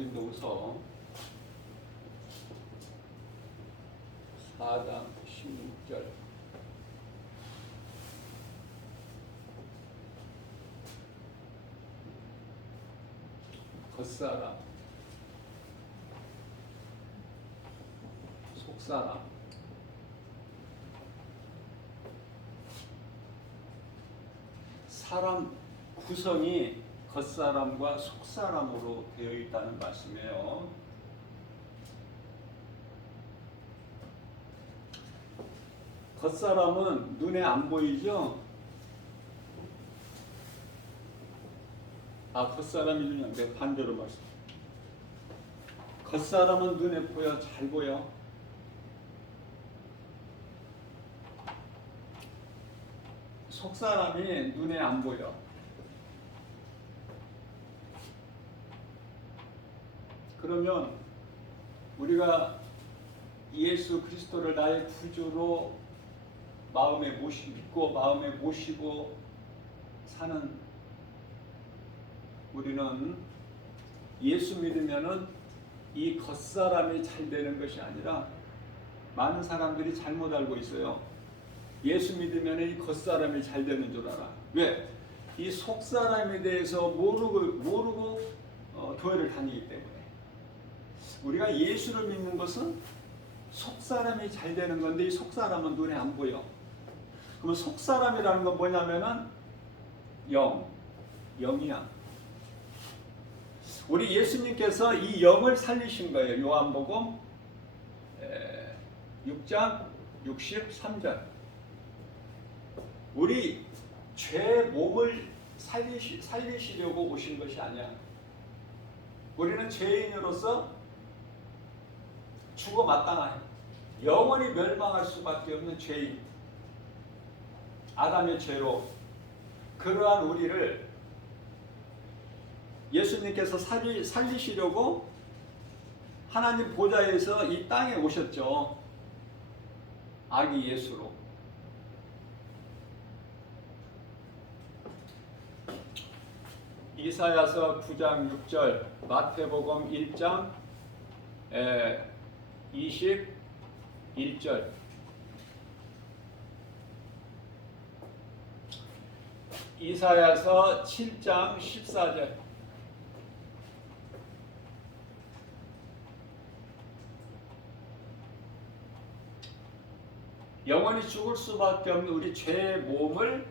고린도후서 4장 16절. 겉사람, 속사람, 사람 구성이 겉사람과 속사람으로 되어 있다는 말씀이에요. 겉사람은 눈에 안 보이죠? 겉사람이 눈에 안 보여. 반대로 말씀. 겉사람은 눈에 보여. 잘 보여. 속사람이 눈에 안 보여. 그러면 우리가 예수 그리스도를 나의 구주로 마음에 믿고 마음에 모시고 사는 우리는 예수 믿으면은 이 겉사람이 잘 되는 것이 아니라 많은 사람들이 잘못 알고 있어요. 예수 믿으면 이 겉사람이 잘 되는 줄 알아. 왜? 이 속사람에 대해서 모르고 교회를 다니기 때문에. 우리가 예수를 믿는 것은 속사람이 잘 되는 건데 이 속사람은 눈에 안 보여. 그러면 속사람이라는 건 뭐냐면은 영이야. 우리 예수님께서 이 영을 살리신 거예요. 요한복음 6장 63절. 우리 죄 몸을 살리시려고 오신 것이 아니야. 우리는 죄인으로서 죽어 마땅한 영원히 멸망할 수밖에 없는 죄인, 아담의 죄로 그러한 우리를 예수님께서 살리시려고 하나님 보좌에서 이 땅에 오셨죠. 아기 예수로. 이사야서 9장 6절, 마태복음 1장 21절, 이사야서 7장 14절. 영원히 죽을 수밖에 없는 우리 죄의 몸을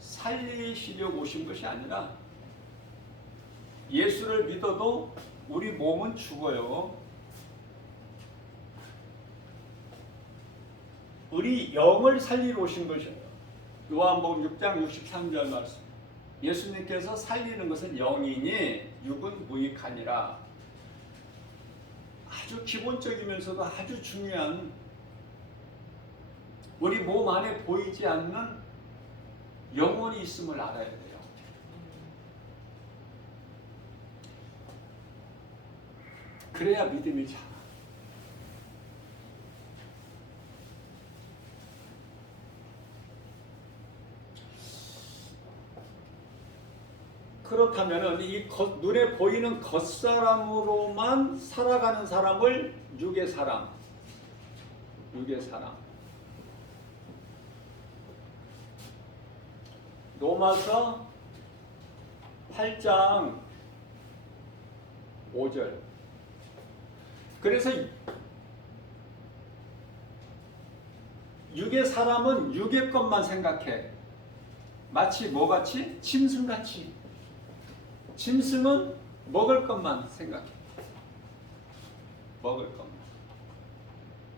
살리시려고 오신 것이 아니라 예수를 믿어도 우리 몸은 죽어요. 우리 영을 살리러 오신 것이에요. 요한복음 6장 63절 말씀. 예수님께서 살리는 것은 영이니 육은 무익하니라. 아주 기본적이면서도 아주 중요한 우리 몸 안에 보이지 않는 영혼이 있음을 알아야 돼요. 그래야 믿음이 자라. 그렇다면 이 눈에 보이는 겉사람으로만 살아가는 사람을 육의 사람. 로마서 8장 5절. 그래서 육의 사람은 육의 것만 생각해. 마치 뭐같이? 짐승같이. 짐승은 먹을 것만 생각해.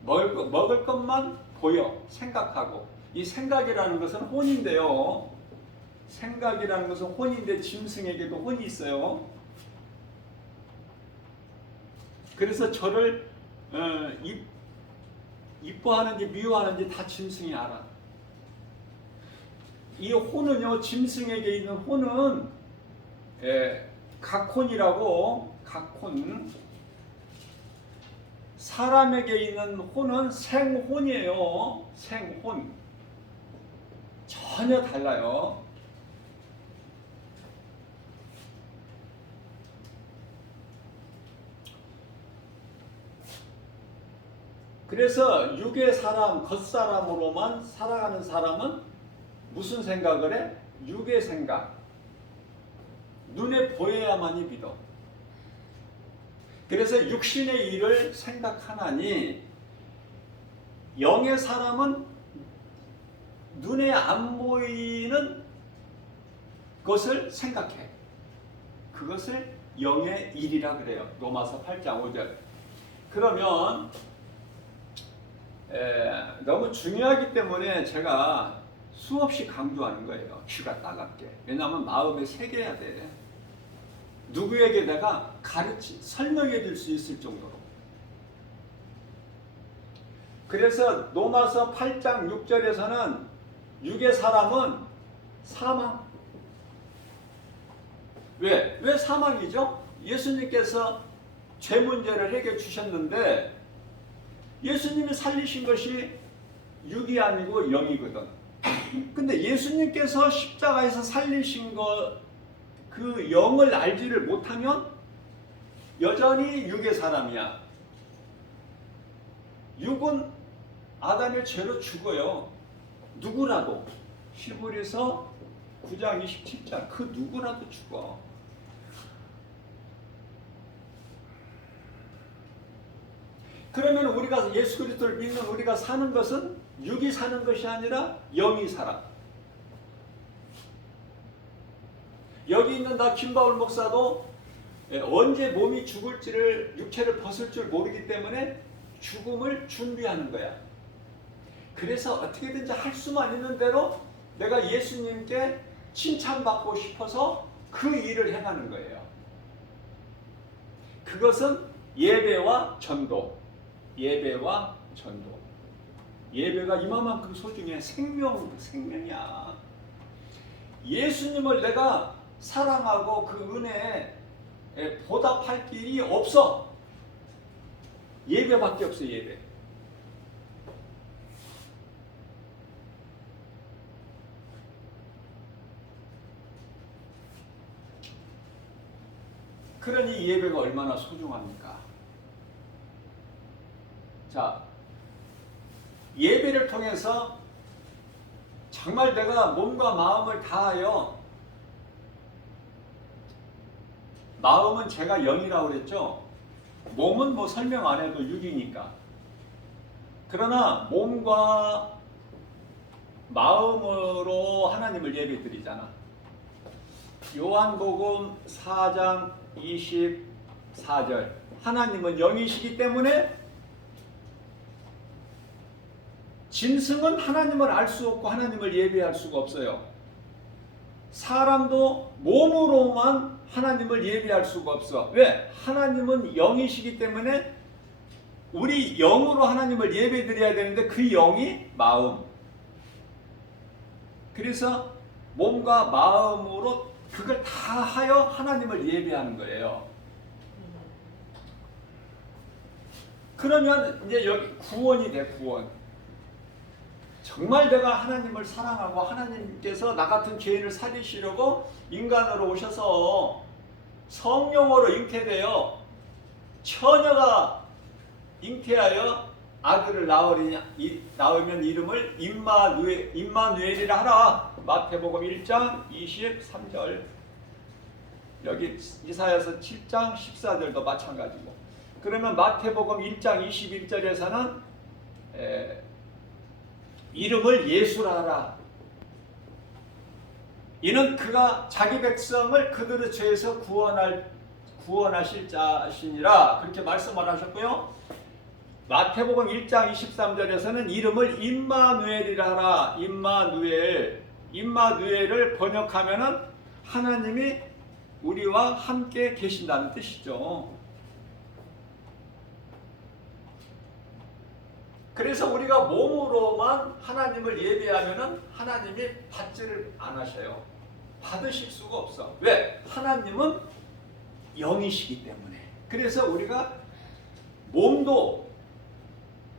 먹을 것만 보여. 생각하고. 이 생각이라는 것은 혼인데요. 생각이라는 것은 혼인데 짐승에게도 혼이 있어요. 그래서 저를 이뻐하는지 미워하는지 다 짐승이 알아. 이 혼은요, 짐승에게 있는 혼은 각혼이라고, 각혼. 사람에게 있는 혼은 생혼이에요. 생혼. 전혀 달라요. 그래서 육의 사람, 겉사람으로만 살아가는 사람은 무슨 생각을 해? 육의 생각. 눈에 보여야만이 믿어. 그래서 육신의 일을 생각하나니 영의 사람은 눈에 안 보이는 것을 생각해. 그것을 영의 일이라 그래요. 로마서 8장 5절. 그러면 너무 중요하기 때문에 제가 수없이 강조하는 거예요. 귀가 따갑게. 왜냐하면 마음에 새겨야 돼. 누구에게다가 설명해 줄 수 있을 정도로. 그래서 로마서 8장 6절에서는 육의 사람은 사망. 왜 사망이죠? 예수님께서 죄 문제를 해결해 주셨는데 예수님이 살리신 것이 육이 아니고 영이거든. 근데 예수님께서 십자가에서 살리신 그 영을 알지를 못하면 여전히 육의 사람이야. 육은 아담의 죄로 죽어요. 누구라도. 히브리서 9장 27절 그 누구라도 죽어. 그러면 우리가 예수 그리스도를 믿는 우리가 사는 것은 육이 사는 것이 아니라 영이 살아. 여기 있는 나 김바울 목사도 언제 몸이 죽을지를 육체를 벗을 줄 모르기 때문에 죽음을 준비하는 거야. 그래서 어떻게든지 할 수만 있는 대로 내가 예수님께 칭찬받고 싶어서 그 일을 행하는 거예요. 그것은 예배와 전도. 예배와 전도. 예배가 이만큼 소중해. 생명이야. 예수님을 내가 사랑하고 그 은혜에 보답할 길이 없어. 예배밖에 없어. 예배. 그러니 예배가 얼마나 소중합니까? 자, 예배를 통해서 정말 내가 몸과 마음을 다하여, 마음은 제가 영이라고 그랬죠. 몸은 뭐 설명 안 해도 육이니까. 그러나 몸과 마음으로 하나님을 예배드리잖아. 요한복음 4장 24절. 하나님은 영이시기 때문에 짐승은 하나님을 알 수 없고 하나님을 예배할 수가 없어요. 사람도 몸으로만 하나님을 예배할 수가 없어. 왜? 하나님은 영이시기 때문에 우리 영으로 하나님을 예배드려야 되는데 그 영이 마음. 그래서 몸과 마음으로 그걸 다 하여 하나님을 예배하는 거예요. 그러면 이제 여기 구원이 돼. 구원. 정말 내가 하나님을 사랑하고 하나님께서 나 같은 죄인을 살리시려고 인간으로 오셔서 성령으로 잉태되어 처녀가 잉태하여 아들을 낳으면 이름을 임마누엘이라 하라. 마태복음 1장 23절. 여기 이사야서 7장 14절도 마찬가지고. 그러면 마태복음 1장 21절에서는 이름을 예수라 하라. 이는 그가 자기 백성을 그들의 죄에서 구원하실 자시니라. 그렇게 말씀을 하셨고요. 마태복음 1장 23절에서는 이름을 임마누엘이라 하라. 임마누엘을 번역하면은 하나님이 우리와 함께 계신다는 뜻이죠. 그래서 우리가 몸으로만 하나님을 예배하면은 하나님이 받지를 않으셔요. 받으실 수가 없어. 왜? 하나님은 영이시기 때문에. 그래서 우리가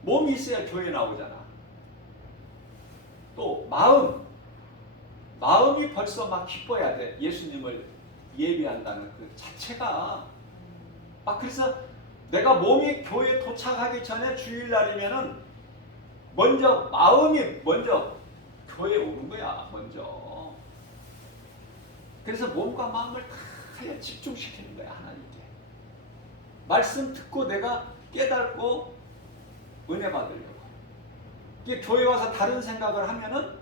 몸이 있어야 교회 나오잖아. 또 마음이 벌써 막 기뻐야 돼. 예수님을 예배한다는 그 자체가. 그래서 내가 몸이 교회에 도착하기 전에 주일날이면은 먼저 마음이 먼저 교회에 오는 거야. 먼저. 그래서 몸과 마음을 다 집중시키는 거야. 하나님께. 말씀 듣고 내가 깨닫고 은혜 받으려고. 이게 교회 와서 다른 생각을 하면은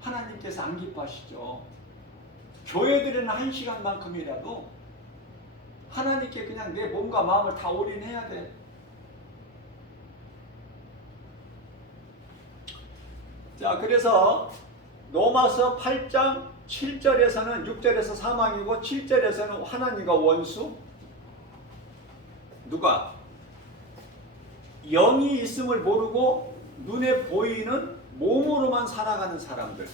하나님께서 안 기뻐하시죠. 교회 들이는 1시간만큼이라도 하나님께 그냥 내 몸과 마음을 다 올인해야 돼. 자, 그래서 로마서 8장 7절에서는 6절에서 사망이고 7절에서는 하나님과 원수. 누가? 영이 있음을 모르고 눈에 보이는 몸으로만 살아가는 사람들.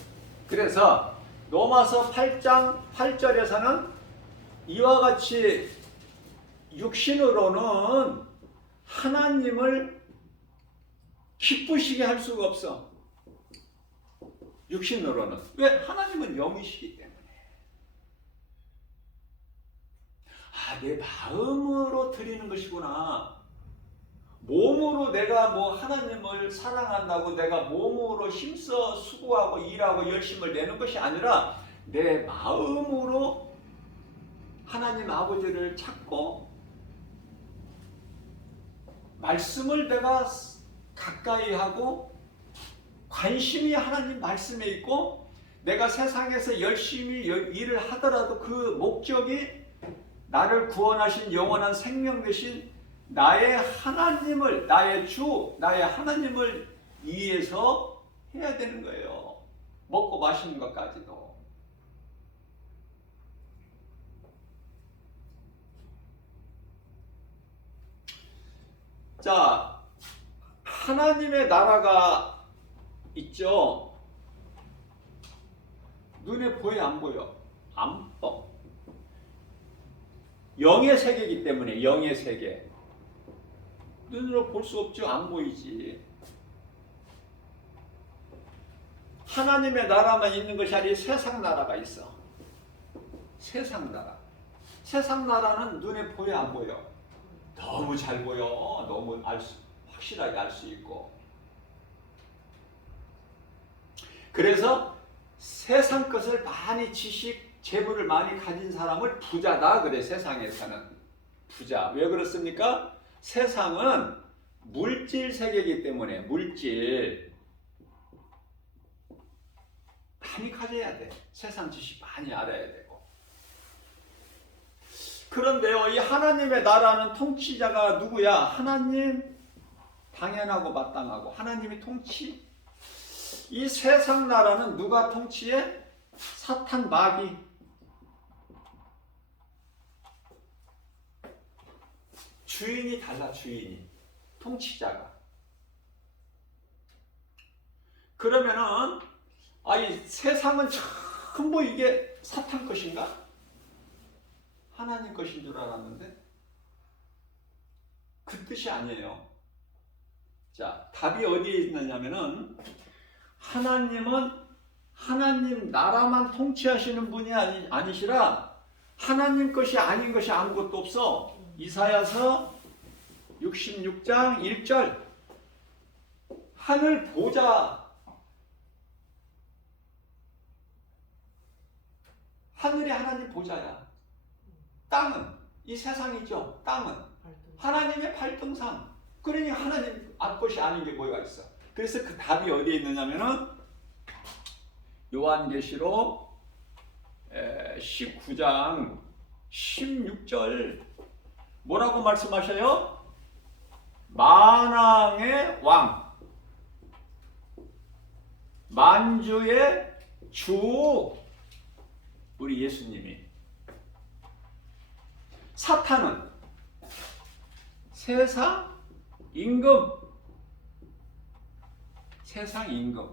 그래서 로마서 8장 8절에서는 이와 같이 육신으로는 하나님을 기쁘시게 할 수가 없어. 육신으로는. 왜? 하나님은 영이시기 때문에. 내 마음으로 드리는 것이구나. 몸으로 내가 뭐 하나님을 사랑한다고 내가 몸으로 힘써 수고하고 일하고 열심을 내는 것이 아니라 내 마음으로 하나님 아버지를 찾고 말씀을 내가 가까이 하고 관심이 하나님 말씀에 있고 내가 세상에서 열심히 일을 하더라도 그 목적이 나를 구원하신 영원한 생명 되신 나의 하나님을, 나의 주, 나의 하나님을 위해서 해야 되는 거예요. 먹고 마시는 것까지도. 자, 하나님의 나라가 있죠. 눈에 보여 안 보여? 안 보여. 영의 세계이기 때문에 영의 세계. 눈으로 볼 수 없죠. 안 보이지. 하나님의 나라만 있는 것이 아니라 세상 나라가 있어. 세상 나라. 세상 나라는 눈에 보여 안 보여? 너무 잘 보여. 너무 확실하게 알 수 있고. 그래서 세상 것을 많이 지식, 재물을 많이 가진 사람을 부자다 그래. 세상에서는 부자. 왜 그렇습니까? 세상은 물질 세계이기 때문에 물질 많이 가져야 돼. 세상 지식 많이 알아야 되고. 그런데요, 이 하나님의 나라는 통치자가 누구야? 하나님. 당연하고 마땅하고 하나님이 통치. 이 세상 나라는 누가 통치해? 사탄 마귀. 주인이 달라. 주인이. 통치자가. 그러면은 이 세상은 전부 이게 사탄 것인가? 하나님 것인 줄 알았는데 그 뜻이 아니에요. 자, 답이 어디에 있느냐면은 하나님은 하나님 나라만 통치하시는 분이 아니시라 하나님 것이 아닌 것이 아무것도 없어. 이사야서 66장 1절. 하늘 보좌. 하늘이 하나님 보좌야. 땅은, 이 세상이죠. 땅은 하나님의 발등상. 그러니 하나님 것이 아닌 게 뭐가 있어. 그래서 그 답이 어디에 있느냐면은 요한계시록 19장 16절 뭐라고 말씀하셔요? 만왕의 왕, 만주의 주, 우리 예수님이. 사탄은 세상 임금, 세상 임금.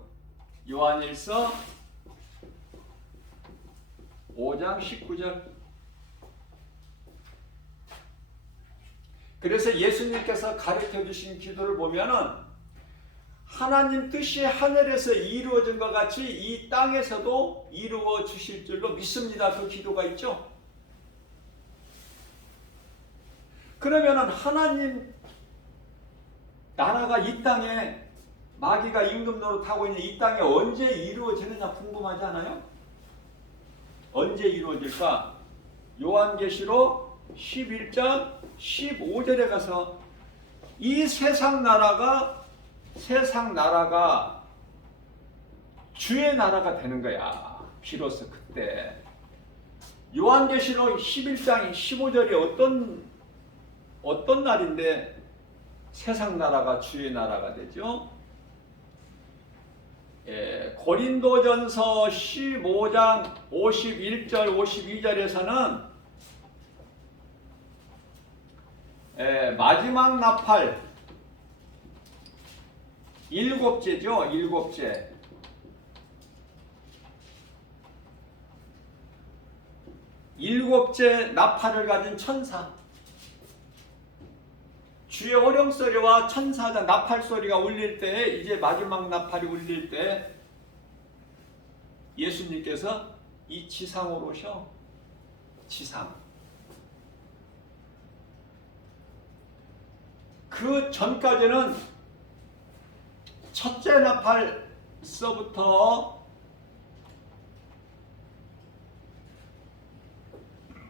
요한일서 5장 19절. 그래서 예수님께서 가르쳐 주신 기도를 보면은 하나님 뜻이 하늘에서 이루어진 것 같이 이 땅에서도 이루어 주실 줄로 믿습니다. 그 기도가 있죠. 그러면은 하나님 나라가 이 땅에 마귀가 임금 노릇하고 있는 이 땅에 언제 이루어지느냐 궁금하지 않아요? 언제 이루어질까? 요한계시록 11장 15절에 가서 이 세상 나라가 주의 나라가 되는 거야. 비로소 그때. 요한계시록 11장 15절이 어떤 날인데 세상 나라가 주의 나라가 되죠? 고린도전서 15장 51절 52절에서는 마지막 나팔 일곱째죠. 일곱째 나팔을 가진 천사, 주의 호령소리와 천사자 나팔 소리가 울릴 때, 이제 마지막 나팔이 울릴 때 예수님께서 이 지상으로 오셔. 지상. 그 전까지는 첫째 나팔서부터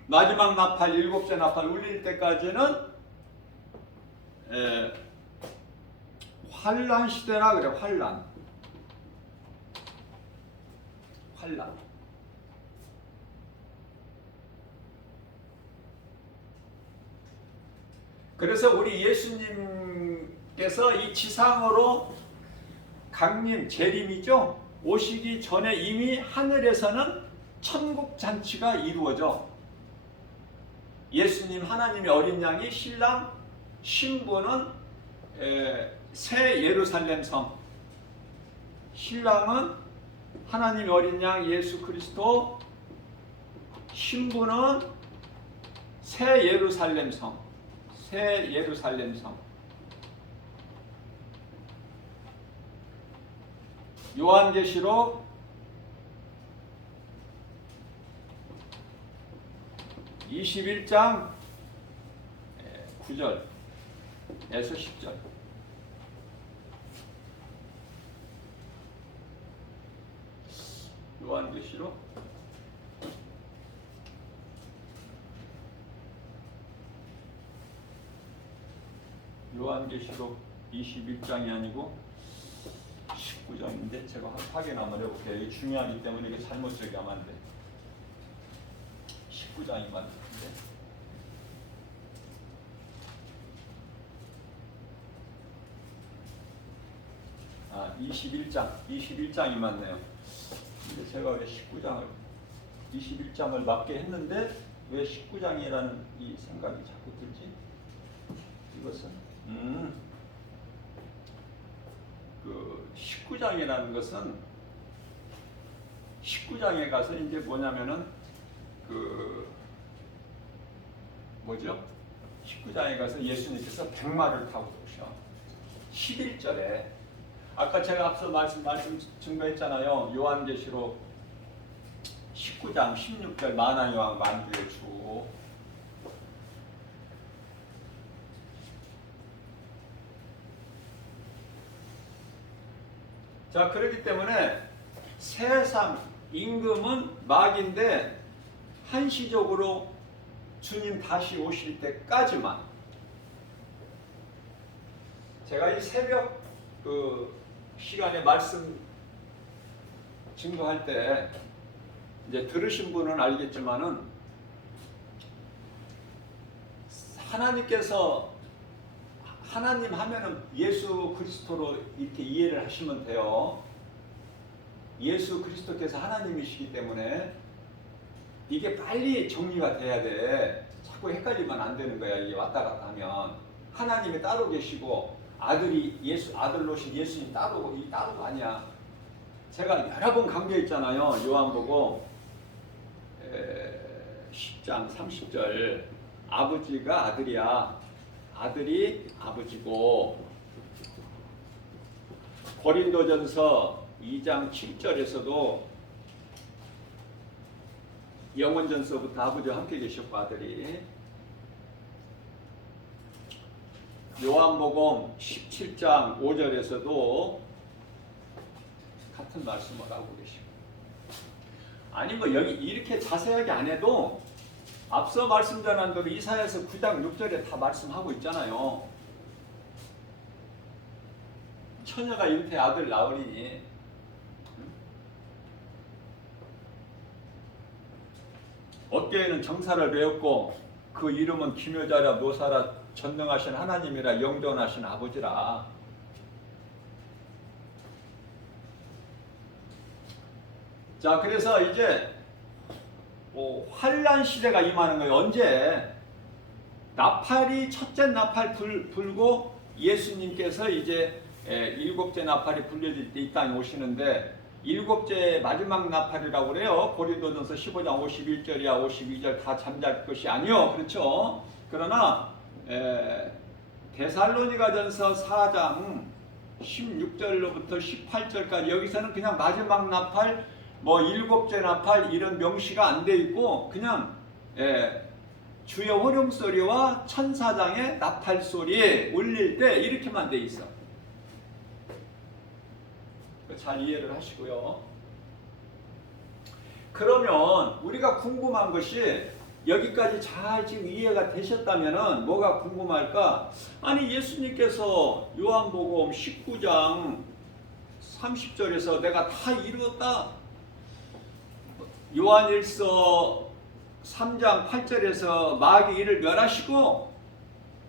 마지막 나팔, 일곱째 나팔 울릴 때까지는 환란 시대라 그래. 환란. 그래서 우리 예수님께서 이 지상으로 강림, 재림이죠. 오시기 전에 이미 하늘에서는 천국 잔치가 이루어져. 예수님 하나님의 어린 양이 신랑, 신부는 새 예루살렘 성, 신랑은 하나님의 어린 양 예수 그리스도, 신부는 새 예루살렘 성, 요한계시록 21장 9절에서 10절. 요한계시록 요한계시록 21장이 아니고 19장인데 제가 확인 한번 해볼게요. 이게 중요하기 때문에 이게 잘못 저기하면 안 돼. 19장이 맞는데. 21장이 맞네요. 근데 제가 왜 21장을 맞게 했는데 왜 19장이라는 이 생각이 자꾸 들지? 이것은 그 19장이라는 것은 19장에 가서 이제 뭐냐면은 그 뭐죠? 19장에 가서 예수님께서 백마를 타고 오셔. 11절에 아까 제가 앞서 말씀 증거했잖아요. 요한계시록 19장 16절 만왕여왕 만주의 주. 자, 그렇기 때문에 세상 임금은 마귀인데 한시적으로 주님 다시 오실 때까지만. 제가 이 새벽 그 시간에 말씀 증거할 때 이제 들으신 분은 알겠지만은 하나님께서 하나님 하면은 예수 그리스도로 이렇게 이해를 하시면 돼요. 예수 그리스도께서 하나님이시기 때문에 이게 빨리 정리가 돼야 돼. 자꾸 헷갈리면 안 되는 거야. 이게 왔다 갔다 하면 하나님이 따로 계시고 아들이 아들로 오신 예수님 따로, 이 따로가 아니야. 제가 여러 번 강조했잖아요. 요한복음 10장 30절 아버지가 아들이야. 아들이 아버지고, 고린도전서 2장 7절에서도 영원전서부터 아버지와 함께 계셨고 아들이, 요한복음 17장 5절에서도 같은 말씀을 하고 계십니다. 아니 뭐 여기 이렇게 자세하게 안 해도 앞서 말씀 전한 대로 이사야서 9장 6절에 다 말씀하고 있잖아요. 처녀가 잉태 아들 낳으리니 어깨에는 정사를 배웠고 그 이름은 기묘자라 노사라 전능하신 하나님이라 영존하신 아버지라. 자, 그래서 이제 환란 시대가 임하는 거예요. 언제? 나팔이 첫째 나팔 불고 예수님께서 이제 일곱째 나팔이 불려질 때 이 땅에 오시는데 일곱째 마지막 나팔이라고 그래요. 고린도전서 15장 51절이야 52절 다 잠잘 것이 아니요. 그렇죠? 그러나 데살로니가전서 4장 16절로부터 18절까지 여기서는 그냥 마지막 나팔 뭐 일곱째 나팔 이런 명시가 안 돼 있고 그냥 주여 호령소리와 천사장의 나팔 소리 울릴 때 이렇게만 돼 있어. 잘 이해를 하시고요. 그러면 우리가 궁금한 것이 여기까지 잘 지금 이해가 되셨다면은 뭐가 궁금할까? 아니 예수님께서 요한복음 19장 30절에서 내가 다 이루었다. 요한일서 3장 8절에서 마귀 이를 멸하시고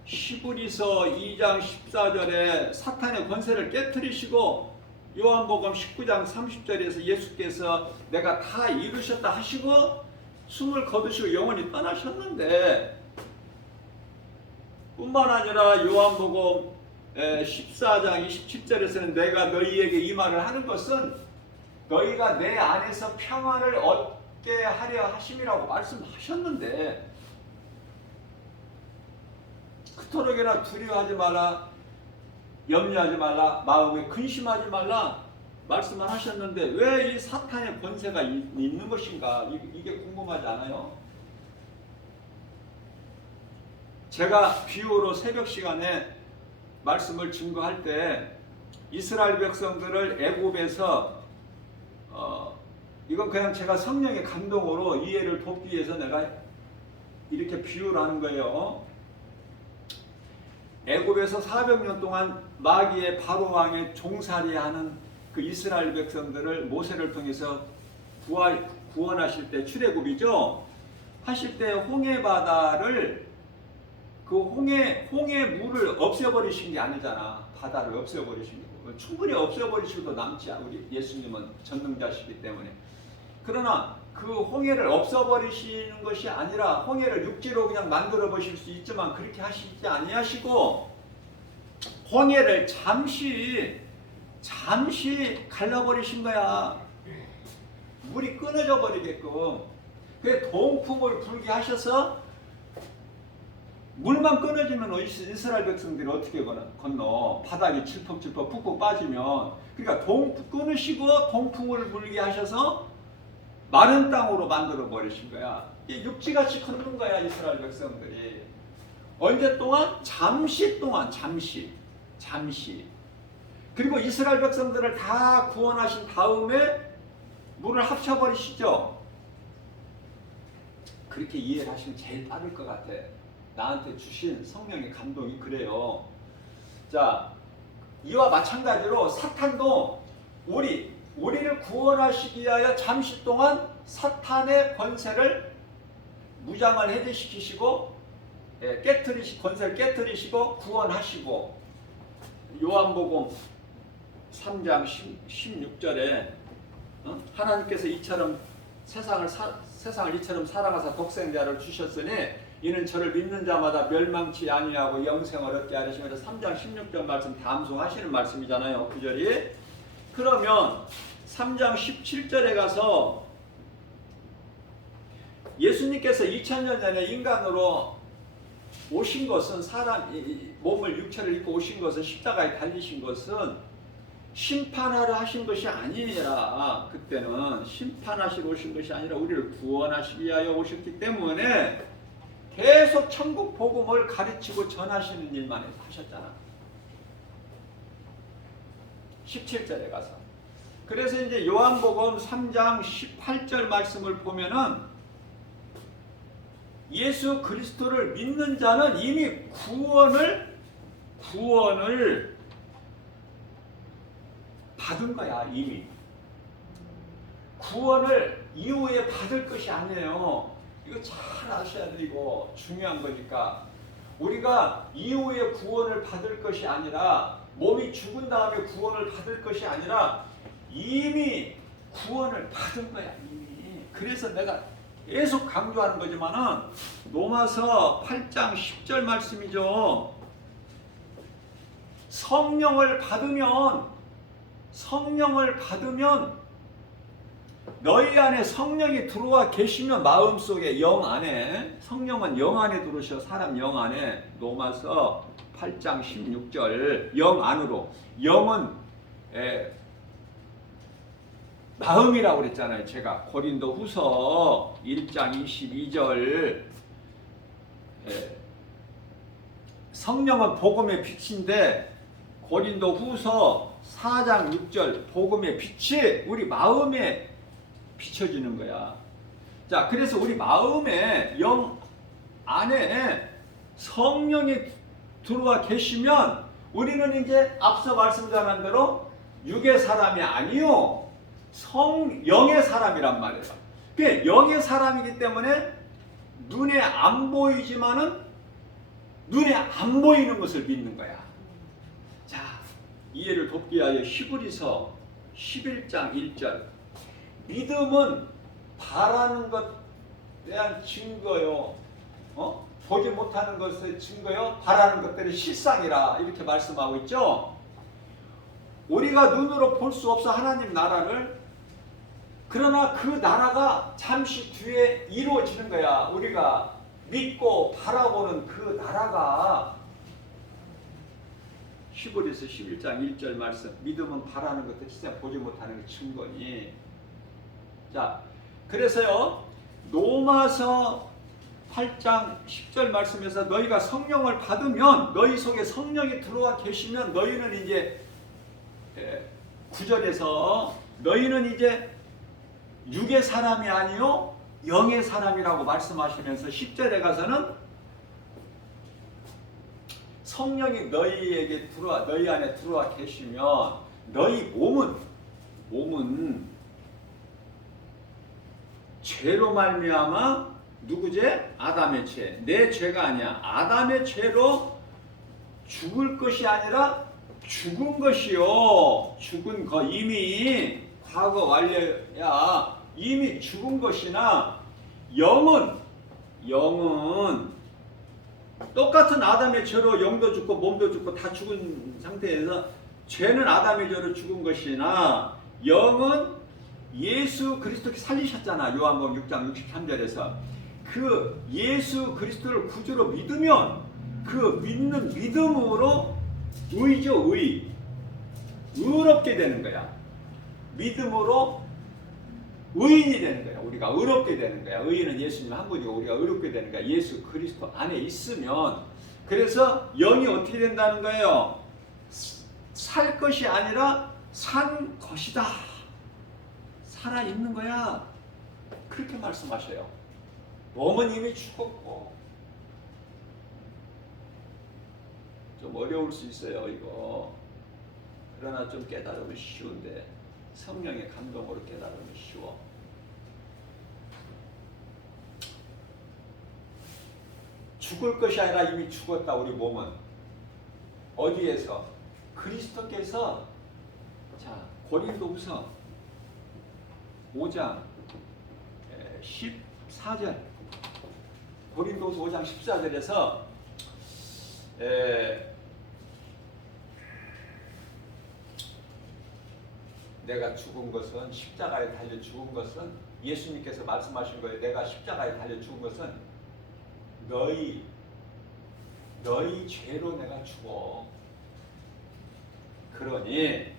히브리서 2장 14절에 사탄의 권세를 깨뜨리시고 요한복음 19장 30절에서 예수께서 내가 다 이루셨다 하시고 숨을 거두시고 영원히 떠나셨는데 뿐만 아니라 요한복음 14장 27절에서는 내가 너희에게 이 말을 하는 것은 너희가 내 안에서 평안을 얻게 하려 하심이라고 말씀하셨는데 그토록이나 두려워하지 말라 염려하지 말라 마음에 근심하지 말라 말씀을 하셨는데 왜 이 사탄의 권세가 있는 것인가 이게 궁금하지 않아요? 제가 비유로 새벽 시간에 말씀을 증거할 때 이스라엘 백성들을 애굽에서 이건 그냥 제가 성령의 감동으로 이해를 돕기 위해서 내가 이렇게 비유를 하는 거예요. 애굽에서 400년 동안 마귀의 바로 왕의 종살이하는 그 이스라엘 백성들을 모세를 통해서 구원하실 때 출애굽이죠. 하실 때 홍해 바다를 그 홍해 물을 없애버리신 게 아니잖아. 바다를 없애버리신 게 충분히 없애버리셔도 남지 우리 예수님은 전능자시기 때문에. 그러나 그 홍해를 없애버리시는 것이 아니라 홍해를 육지로 그냥 만들어 보실 수 있지만 그렇게 하시지 아니하시고 홍해를 잠시 갈라버리신 거야. 물이 끊어져 버리게끔. 그 동풍을 불게 하셔서 물만 끊어지면 이스라엘 백성들이 어떻게 건너? 바닥이 칠퍽칠퍽 푹푹 빠지면. 그러니까 끊으시고 동풍을 불게 하셔서 마른 땅으로 만들어 버리신 거야. 육지같이 걷는 거야 이스라엘 백성들이. 언제 동안? 잠시 동안. 잠시. 그리고 이스라엘 백성들을 다 구원하신 다음에 물을 합쳐버리시죠. 그렇게 이해를 하시면 제일 빠를 것 같아. 나한테 주신 성령의 감동이 그래요. 자, 이와 마찬가지로 사탄도 우리를 구원하시기 위하여 잠시 동안 사탄의 권세를 무장을 해제시키시고 권세를 깨뜨리시고 구원하시고 요한복음 3장 16절에 하나님께서 이처럼 세상을 이처럼 사랑하사 독생자를 주셨으니 이는 저를 믿는 자마다 멸망치 아니하고 영생을 얻게 하시면서 3장 16절 말씀 담송하시는 말씀이잖아요. 9절이. 그러면 3장 17절에 가서 예수님께서 2000년 전에 인간으로 오신 것은 몸을 육체를 입고 오신 것은 십자가에 달리신 것은 심판하러 하신 것이 아니라 그때는 심판하시러 오신 것이 아니라 우리를 구원하시기 위하여 오셨기 때문에 계속 천국 복음을 가르치고 전하시는 일만 하셨잖아. 17절에 가서. 그래서 이제 요한복음 3장 18절 말씀을 보면은 예수 그리스도를 믿는 자는 이미 구원을 받은 거야. 이미 구원을 이후에 받을 것이 아니에요. 이거 잘 아셔야 돼. 이거 중요한 거니까. 우리가 이후에 구원을 받을 것이 아니라, 몸이 죽은 다음에 구원을 받을 것이 아니라 이미 구원을 받은 거야. 이미. 그래서 내가 계속 강조하는 거지만은 로마서 8장 10절 말씀이죠. 성령을 받으면 너희 안에 성령이 들어와 계시면, 마음속에 영 안에, 성령은 영 안에 들어오셔. 사람 영 안에. 로마서 8장 16절 영 안으로. 영은 마음이라고 그랬잖아요. 제가 고린도 후서 1장 22절 성령은 복음의 빛인데, 고린도 후서 4장 6절 복음의 빛이 우리 마음에 비춰지는 거야. 자, 그래서 우리 마음에 영 안에 성령이 들어와 계시면 우리는 이제 앞서 말씀드린 대로 육의 사람이 아니요 영의 사람이란 말이에요. 그게 영의 사람이기 때문에 눈에 안 보이지만은 눈에 안 보이는 것을 믿는 거야. 자, 이해를 돕기 위하여 히브리서 11장 1절. 믿음은 바라는 것에 대한 증거요. 보지 못하는 것의 증거요. 바라는 것들의 실상이라. 이렇게 말씀하고 있죠. 우리가 눈으로 볼 수 없어, 하나님 나라를. 그러나 그 나라가 잠시 뒤에 이루어지는 거야. 우리가 믿고 바라보는 그 나라가. 히브리서 11장 1절 말씀. 믿음은 바라는 것들 진짜 보지 못하는 게 증거니. 자, 그래서요, 로마서 8장 10절 말씀에서 너희가 성령을 받으면, 너희 속에 성령이 들어와 계시면 너희는 이제 9절에서 너희는 이제 육의 사람이 아니요 영의 사람이라고 말씀하시면서 10절에 가서는 성령이 너희 안에 들어와 계시면 너희 몸은 죄로 말미암아, 누구 죄? 아담의 죄. 내 죄가 아니야. 아담의 죄로 죽을 것이 아니라 죽은 것이요. 죽은 거, 이미 과거 완료야. 이미 죽은 것이나, 영은 똑같은 아담의 죄로 영도 죽고 몸도 죽고 다 죽은 상태에서, 죄는 아담의 죄로 죽은 것이나 영은 예수 그리스도께 살리셨잖아. 요한복음 6장 63절에서. 그 예수 그리스도를 구주로 믿으면 그 믿는 믿음으로 의죠. 의롭게 되는 거야. 믿음으로 의인이 되는 거야. 우리가 의롭게 되는 거야. 의인은 예수님 한 분이고 우리가 의롭게 되는 거야. 예수 그리스도 안에 있으면. 그래서 영이 어떻게 된다는 거예요? 살 것이 아니라 산 것이다. 살아있는 거야. 그렇게 말씀하셔요. 몸은 이미 죽었고. 좀 어려울 수 있어요, 이거. 그러나 좀 깨달으면 쉬운데, 성령의 감동으로 깨달으면 쉬워. 죽을 것이 아니라 이미 죽었다. 우리 몸은 어디에서? 그리스도께서. 자, 고린도후서 5장 14절, 고린도후서 5장 14절에서 내가 죽은 것은, 십자가에 달려 죽은 것은, 예수님께서 말씀하신 거예요. 내가 십자가에 달려 죽은 것은 너희 죄로 내가 죽어. 그러니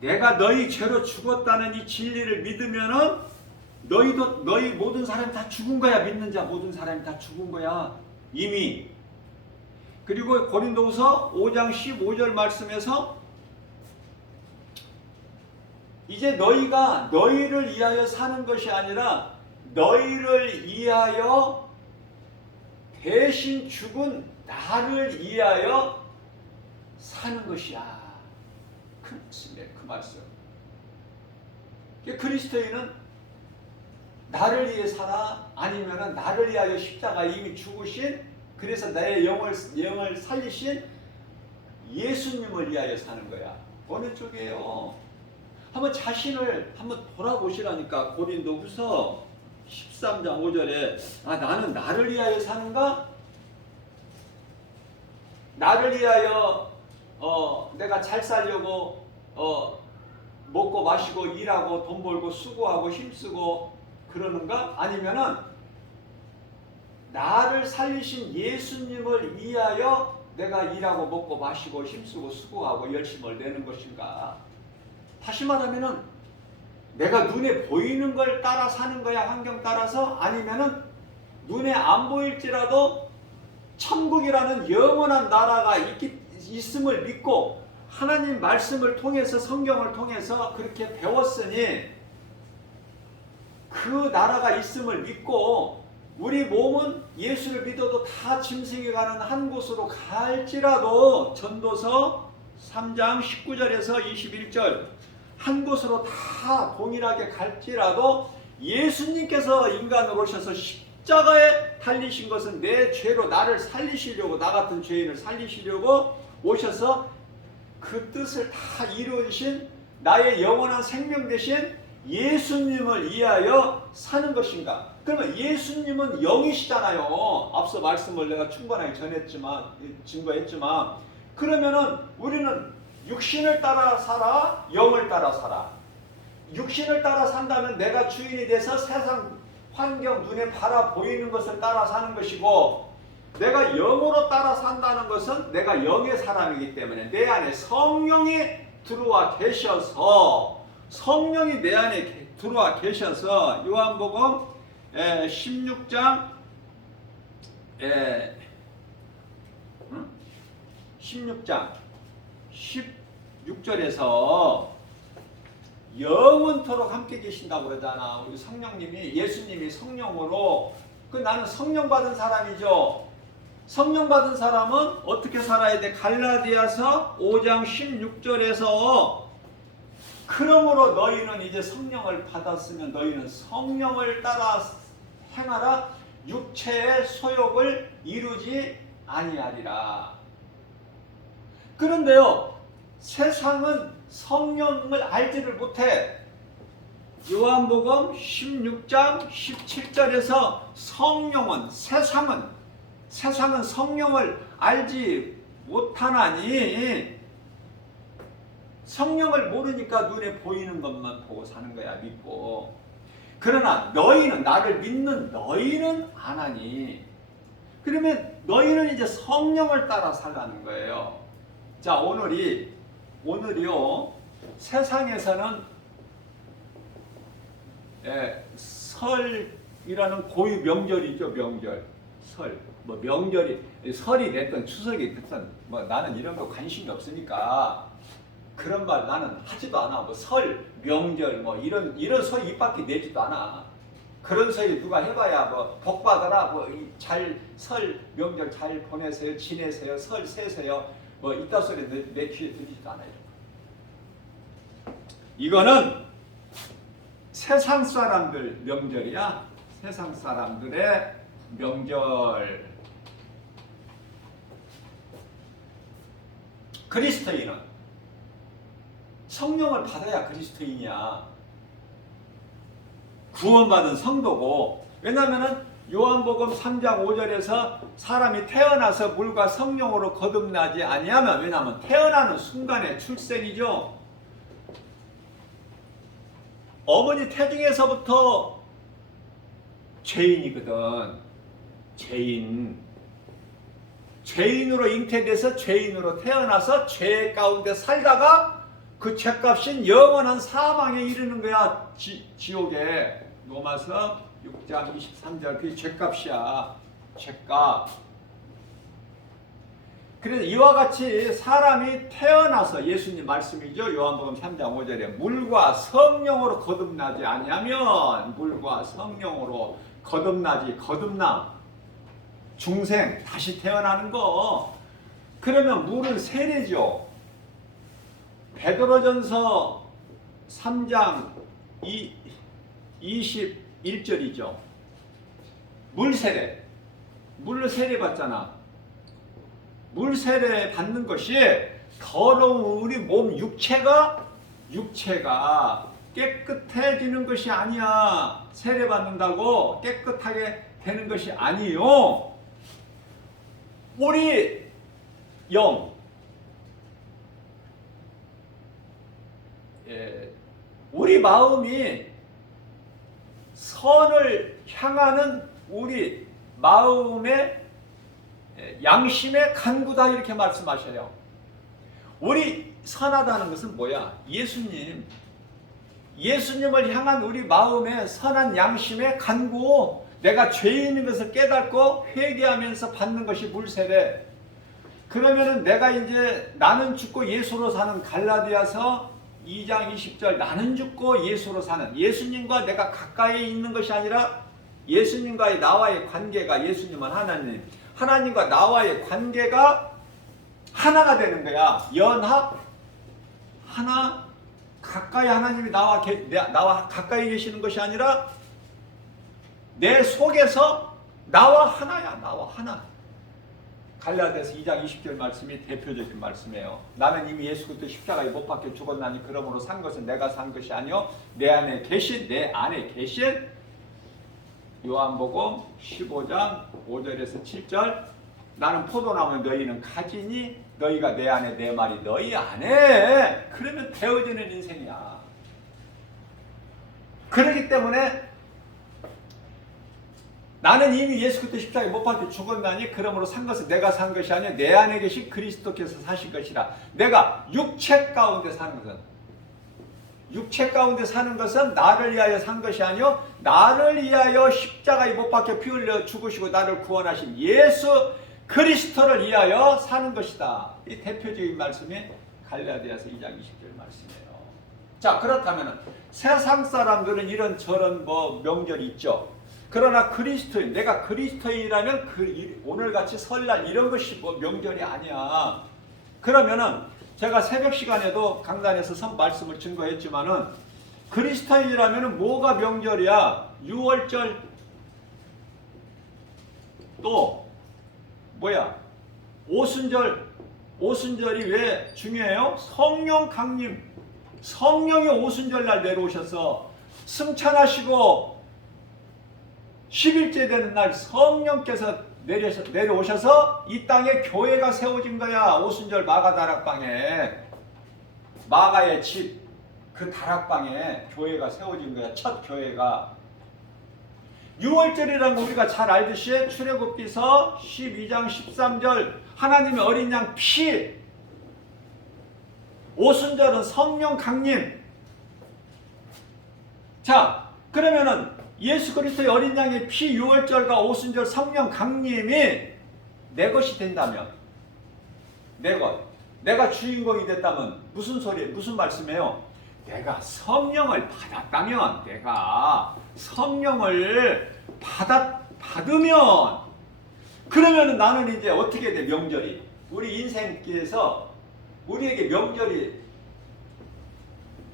내가 너희 죄로 죽었다는 이 진리를 믿으면은 너희 모든 사람이 다 죽은 거야. 믿는 자 모든 사람이 다 죽은 거야. 이미. 그리고 고린도후서 5장 15절 말씀에서 이제 너희가 너희를 위하여 사는 것이 아니라 너희를 위하여 대신 죽은 나를 위하여 사는 것이야. 그 말씀. 그리스도인은 나를 위해 살아? 아니면은 나를 위하여 십자가 이미 죽으신, 그래서 나의 영을 살리신 예수님을 위하여 사는 거야. 어느 쪽이에요? 한번 자신을 한번 돌아보시라니까. 고린도후서 13장 5절에 나는 나를 위하여 사는가? 나를 위하여 내가 잘 살려고 먹고 마시고 일하고 돈 벌고 수고하고 힘쓰고 그러는가? 아니면은 나를 살리신 예수님을 위하여 내가 일하고 먹고 마시고 힘쓰고 수고하고 열심을 내는 것인가? 다시 말하면은 내가 눈에 보이는 걸 따라 사는 거야, 환경 따라서? 아니면은 눈에 안 보일지라도 천국이라는 영원한 나라가 있음을 믿고 하나님 말씀을 통해서, 성경을 통해서 그렇게 배웠으니 그 나라가 있음을 믿고 우리 몸은 예수를 믿어도 다 짐승이 가는 한 곳으로 갈지라도, 전도서 3장 19절에서 21절, 한 곳으로 다 동일하게 갈지라도 예수님께서 인간으로 오셔서 십자가에 달리신 것은 내 죄로 나를 살리시려고, 나 같은 죄인을 살리시려고 오셔서 그 뜻을 다 이루신 나의 영원한 생명 되신 예수님을 위하여 사는 것인가? 그러면 예수님은 영이시잖아요. 앞서 말씀을 내가 충분하게 증거했지만, 그러면은 우리는 육신을 따라 살아, 영을 따라 살아. 육신을 따라 산다면 내가 주인이 돼서 세상 환경, 눈에 바라 보이는 것을 따라 사는 것이고, 내가 영으로 따라 산다는 것은 내가 영의 사람이기 때문에 내 안에 성령이 들어와 계셔서, 성령이 내 안에 들어와 계셔서 요한복음 16장 16절에서 영원토록 함께 계신다고 그러잖아. 우리 성령님이, 예수님이 성령으로, 나는 성령 받은 사람이죠. 성령 받은 사람은 어떻게 살아야 돼? 갈라디아서 5장 16절에서 그러므로 너희는 이제 성령을 받았으면 너희는 성령을 따라 행하라. 육체의 소욕을 이루지 아니하리라. 그런데요, 세상은 성령을 알지를 못해. 요한복음 16장 17절에서 세상은 성령을 알지 못하나니, 성령을 모르니까 눈에 보이는 것만 보고 사는 거야, 믿고. 그러나 너희는, 나를 믿는 너희는 아나니. 그러면 너희는 이제 성령을 따라 살라는 거예요. 자, 오늘이요, 세상에서는 설이라는 고유 명절이죠. 명절, 설. 설이 됐든 추석이 됐든 나는 이런 거 관심이 없으니까 그런 말 나는 하지도 않아. 설, 명절 이런 소리 입 밖에 내지도 않아. 그런 소리 누가 해봐야 복 받아라, 설 명절 잘 보내세요, 지내세요, 설 세세요, 이따 소리 내 귀에 들리지도 않아요. 이거는 세상 사람들 명절이야. 세상 사람들의 명절. 그리스도인은 성령을 받아야 그리스도인이야. 구원받은 성도고. 왜냐하면 요한복음 3장 5절에서 사람이 태어나서 물과 성령으로 거듭나지 아니하면, 왜냐하면 태어나는 순간에 출생이죠. 어머니 태중에서부터 죄인이거든. 죄인으로 잉태돼서 죄인으로 태어나서 죄 가운데 살다가 그 죄값인 영원한 사망에 이르는 거야. 지옥에. 로마서 6장 23절 그게 죗값이야. 죗값. 그래서 이와 같이 사람이 태어나서 예수님 말씀이죠. 요한복음 3장 5절에 물과 성령으로 거듭나지 아니하면 물과 성령으로 거듭남 중생 다시 태어나는 거. 그러면 물은 세례죠. 베드로전서 3장 21절이죠. 물세례. 물로 세례 받잖아. 물세례 받는 것이 더러운 우리 몸 육체가 깨끗해지는 것이 아니야. 세례 받는다고 깨끗하게 되는 것이 아니요. 우리 영, 우리 마음이 선을 향하는 우리 마음의 양심의 간구다 이렇게 말씀하셔요. 우리 선하다는 것은 뭐야? 예수님을 향한 우리 마음의 선한 양심의 간구, 내가 죄 있는 것을 깨닫고 회개하면서 받는 것이 물세례. 그러면은 내가 이제 나는 죽고 예수로 사는 갈라디아서 2장 20절 나는 죽고 예수로 사는 예수님과 내가 가까이 있는 것이 아니라 예수님과의 나와의 관계가 예수님은 하나님 하나님과 나와의 관계가 하나가 되는 거야. 연합 하나 가까이 하나님이 나와 가까이 계시는 것이 아니라 내 속에서 나와 하나야. 나와 하나. 갈라디아서 2장 20절 말씀이 대표적인 말씀이에요. 나는 이미 예수 그리스도 십자가에 못 박혀 죽었나니 그러므로 산 것은 내가 산 것이 아니요 내 안에 계신 요한복음 15장 5절에서 7절 나는 포도나무 너희는 가지니 너희가 내 안에 내 말이 너희 안에 그러면 되어지는 인생이야. 그렇기 때문에 나는 이미 예수 그리스도 십자가에 못 박혀 죽었나니 그러므로 산 것은 내가 산 것이 아니라 내 안에 계신 그리스도께서 사신 것이라. 내가 육체 가운데 사는 것은 나를 위하여 산 것이 아니요 나를 위하여 십자가에 못 박혀 피 흘려 죽으시고 나를 구원하신 예수 그리스도를 위하여 사는 것이다. 이 대표적인 말씀이 갈라디아서 2장 20절 말씀이에요. 자, 그렇다면 세상 사람들은 이런 저런 명절이 있죠. 그러나 그리스도인, 내가 그리스도인이라면 오늘같이 설날 이런 것이 명절이 아니야. 그러면은 제가 새벽 시간에도 강단에서 말씀을 증거했지만은 그리스도인이라면은 뭐가 명절이야? 6월절 또 뭐야? 오순절이 왜 중요해요? 성령 강림. 성령이 오순절날 내려오셔서 승천하시고 10일째 되는 날 성령께서 내려오셔서 이 땅에 교회가 세워진 거야. 오순절 마가 다락방에 마가의 집 그 다락방에 교회가 세워진 거야. 첫 교회가. 6월절이라는 거 우리가 잘 알듯이 출애굽기서 12장 13절 하나님의 어린 양 피. 오순절은 성령 강림. 자, 그러면은 예수 그리스도의 어린 양의 피 6월절과 오순절 성령 강림이 내 것이 된다면 내가 주인공이 됐다면 무슨 말씀이에요? 내가 성령을 받았다면 내가 성령을 받으면 그러면 나는 이제 어떻게 돼? 명절이 우리 인생길에서 우리에게 명절이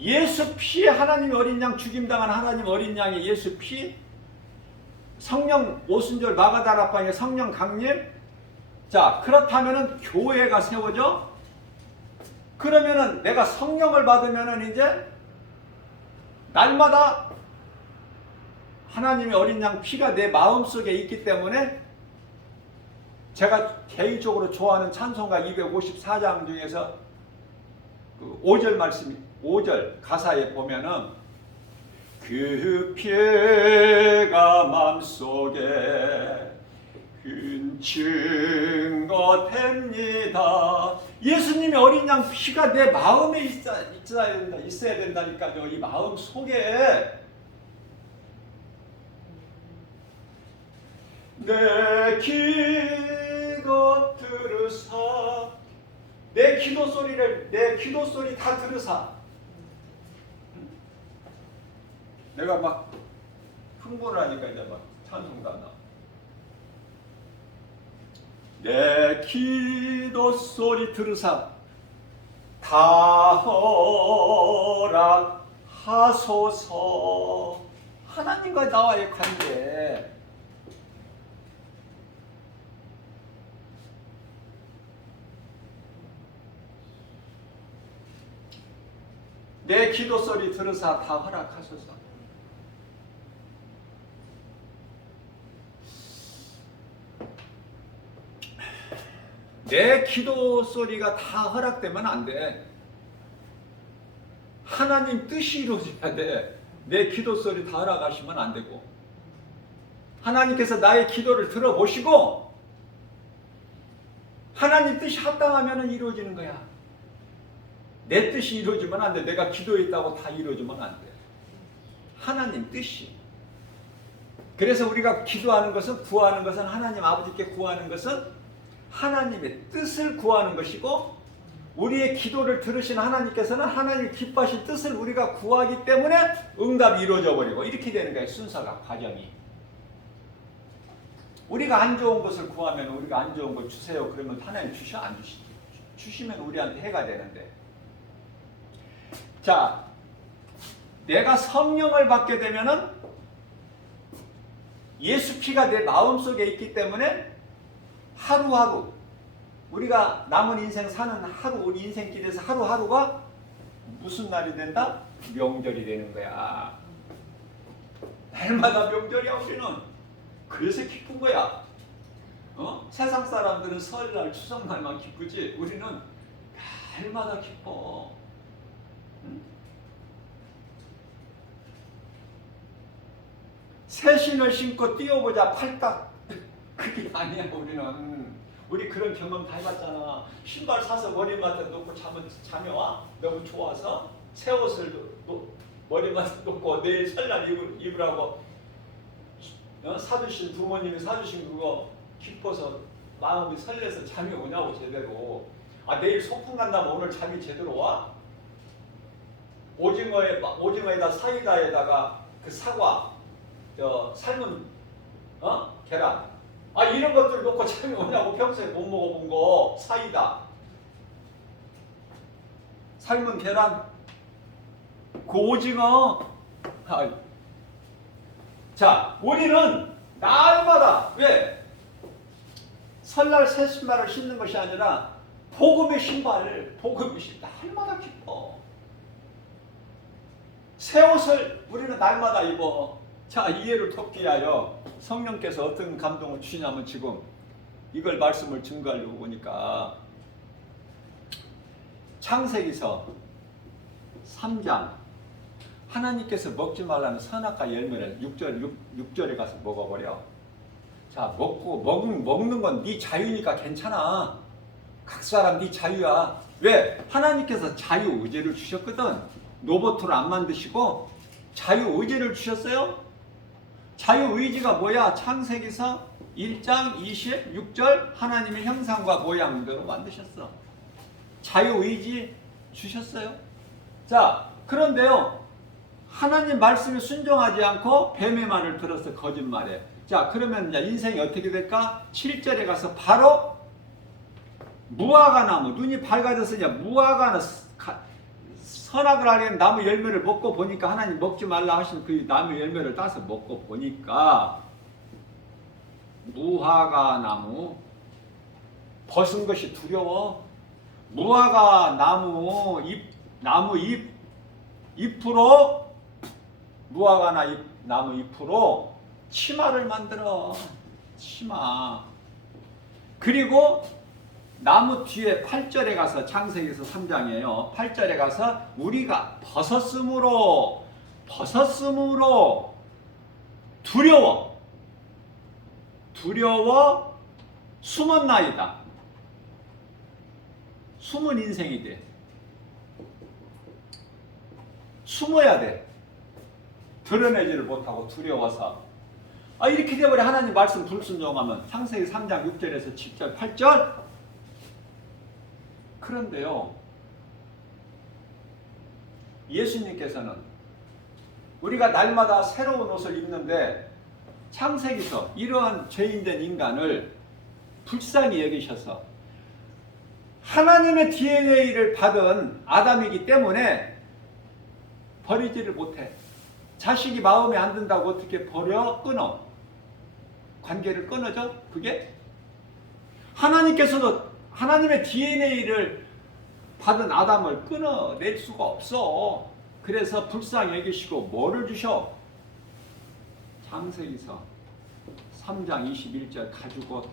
예수 피 하나님의 어린 양 죽임당한 하나님 어린 양의 예수 피 성령 오순절 마가다락방의 성령 강림. 자, 그렇다면은 교회가 세워져. 그러면은 내가 성령을 받으면은 이제 날마다 하나님의 어린 양 피가 내 마음속에 있기 때문에 제가 개인적으로 좋아하는 찬송가 254장 중에서 그 5절 말씀이 5절 가사에 보면은 그 피가 맘속에 큰 증거 됩니다. 예수님의 어린 양 피가 내 마음에 있어야 된다니까요. 이 마음 속에 내 기도 들으사. 내 기도 소리 다 들으사. 내가 막 흥분하니까 이제 막 찬송가 나. 내 기도 소리 들으사 다 허락하소서. 하나님과 나와의 관계. 내 기도 소리 들으사 다 허락하소서. 내 기도 소리가 다 허락되면 안 돼. 하나님 뜻이 이루어져야 돼. 내 기도 소리 다 허락하시면 안 되고, 하나님께서 나의 기도를 들어보시고 하나님 뜻이 합당하면 이루어지는 거야. 내 뜻이 이루어지면 안 돼. 내가 기도했다고 다 이루어지면 안 돼. 하나님 뜻이. 그래서 우리가 기도하는 것은, 구하는 것은, 하나님 아버지께 구하는 것은 하나님의 뜻을 구하는 것이고, 우리의 기도를 들으신 하나님께서는 하나님 기뻐하신 뜻을 우리가 구하기 때문에 응답이 이루어져 버리고, 이렇게 되는 거예요. 순서가, 과정이. 우리가 안 좋은 것을 구하면 우리가 안 좋은 걸 주세요 그러면 하나님 주셔? 안 주시지. 주시면 우리한테 해가 되는데. 자, 내가 성령을 받게 되면은 예수 피가 내 마음속에 있기 때문에 하루하루, 우리가 남은 인생 사는 하루, 우리 인생길에서 하루하루가 무슨 날이 된다? 명절이 되는 거야. 날마다 명절이야. 우리는 그래서 기쁜 거야. 세상 사람들은 설날, 추석날만 기쁘지 우리는 날마다 기뻐. 새 신을 신고 뛰어보자 팔딱, 그게 아니야. 우리 그런 경험 다 해봤잖아. 신발 사서 머리맡에 놓고 자며 와? 너무 좋아서 새 옷을 머리맡에 놓고 내일 설날 입으라고 사주신, 부모님이 사주신 그거 기뻐서 마음이 설레서 잠이 오냐고 제대로. 내일 소풍 간다면 오늘 잠이 제대로 와? 오징어에다 사이다에다가 그 사과, 삶은 계란, 이런 것들 놓고 잠이 오냐고. 평소에 못 먹어본 거. 사이다, 삶은 계란, 그 오징어. 자, 우리는 날마다, 왜? 설날 새 신발을 신는 것이 아니라 복음의 신발, 날마다 기뻐. 새 옷을 우리는 날마다 입어. 자, 이해를 돕기 위하여 성령께서 어떤 감동을 주시냐면, 지금 이걸 말씀을 증거하려고 보니까 창세기서 3장, 하나님께서 먹지 말라는 선악과 열매를 6절에 가서 먹어버려. 자, 먹는 건 네 자유니까 괜찮아. 각 사람 네 자유야. 왜? 하나님께서 자유의지를 주셨거든. 로봇으로 안 만드시고 자유의지를 주셨어요. 자유의지가 뭐야? 창세기서 1장 26절, 하나님의 형상과 모양대로 만드셨어. 자유의지 주셨어요. 자, 그런데요, 하나님 말씀에 순종하지 않고 뱀의 말을 들어서 거짓말해. 자, 그러면 이제 인생이 어떻게 될까? 7절에 가서 바로 무화과 나무, 눈이 밝아져서 이제 무화과 선악을 알게 나무 열매를 먹고 보니까, 하나님 먹지 말라 하신 그 나무 열매를 따서 먹고 보니까 무화과 나무 벗은 것이 두려워. 무화과 나무 잎으로, 무화과 나무 잎으로 치마를 만들어. 치마. 그리고 나무 뒤에 8절에 가서, 창세기서 3장이에요. 8절에 가서 우리가 벗었으므로 두려워 숨었나이다. 숨은 인생이 돼. 숨어야 돼. 드러내지를 못하고 두려워서. 이렇게 되어버려. 하나님 말씀 불순종하면. 창세기 3장 6절에서 7절 8절. 그런데요, 예수님께서는 우리가 날마다 새로운 옷을 입는데 창세기서 이러한 죄인된 인간을 불쌍히 여기셔서 하나님의 DNA를 받은 아담이기 때문에 버리지를 못해. 자식이 마음에 안 든다고 어떻게 버려? 끊어. 관계를 끊어져? 그게? 하나님께서도 하나님의 DNA를 받은 아담을 끊어낼 수가 없어. 그래서 불쌍히 여기시고 뭐를 주셔? 창세기서 3장 21절 가죽옷.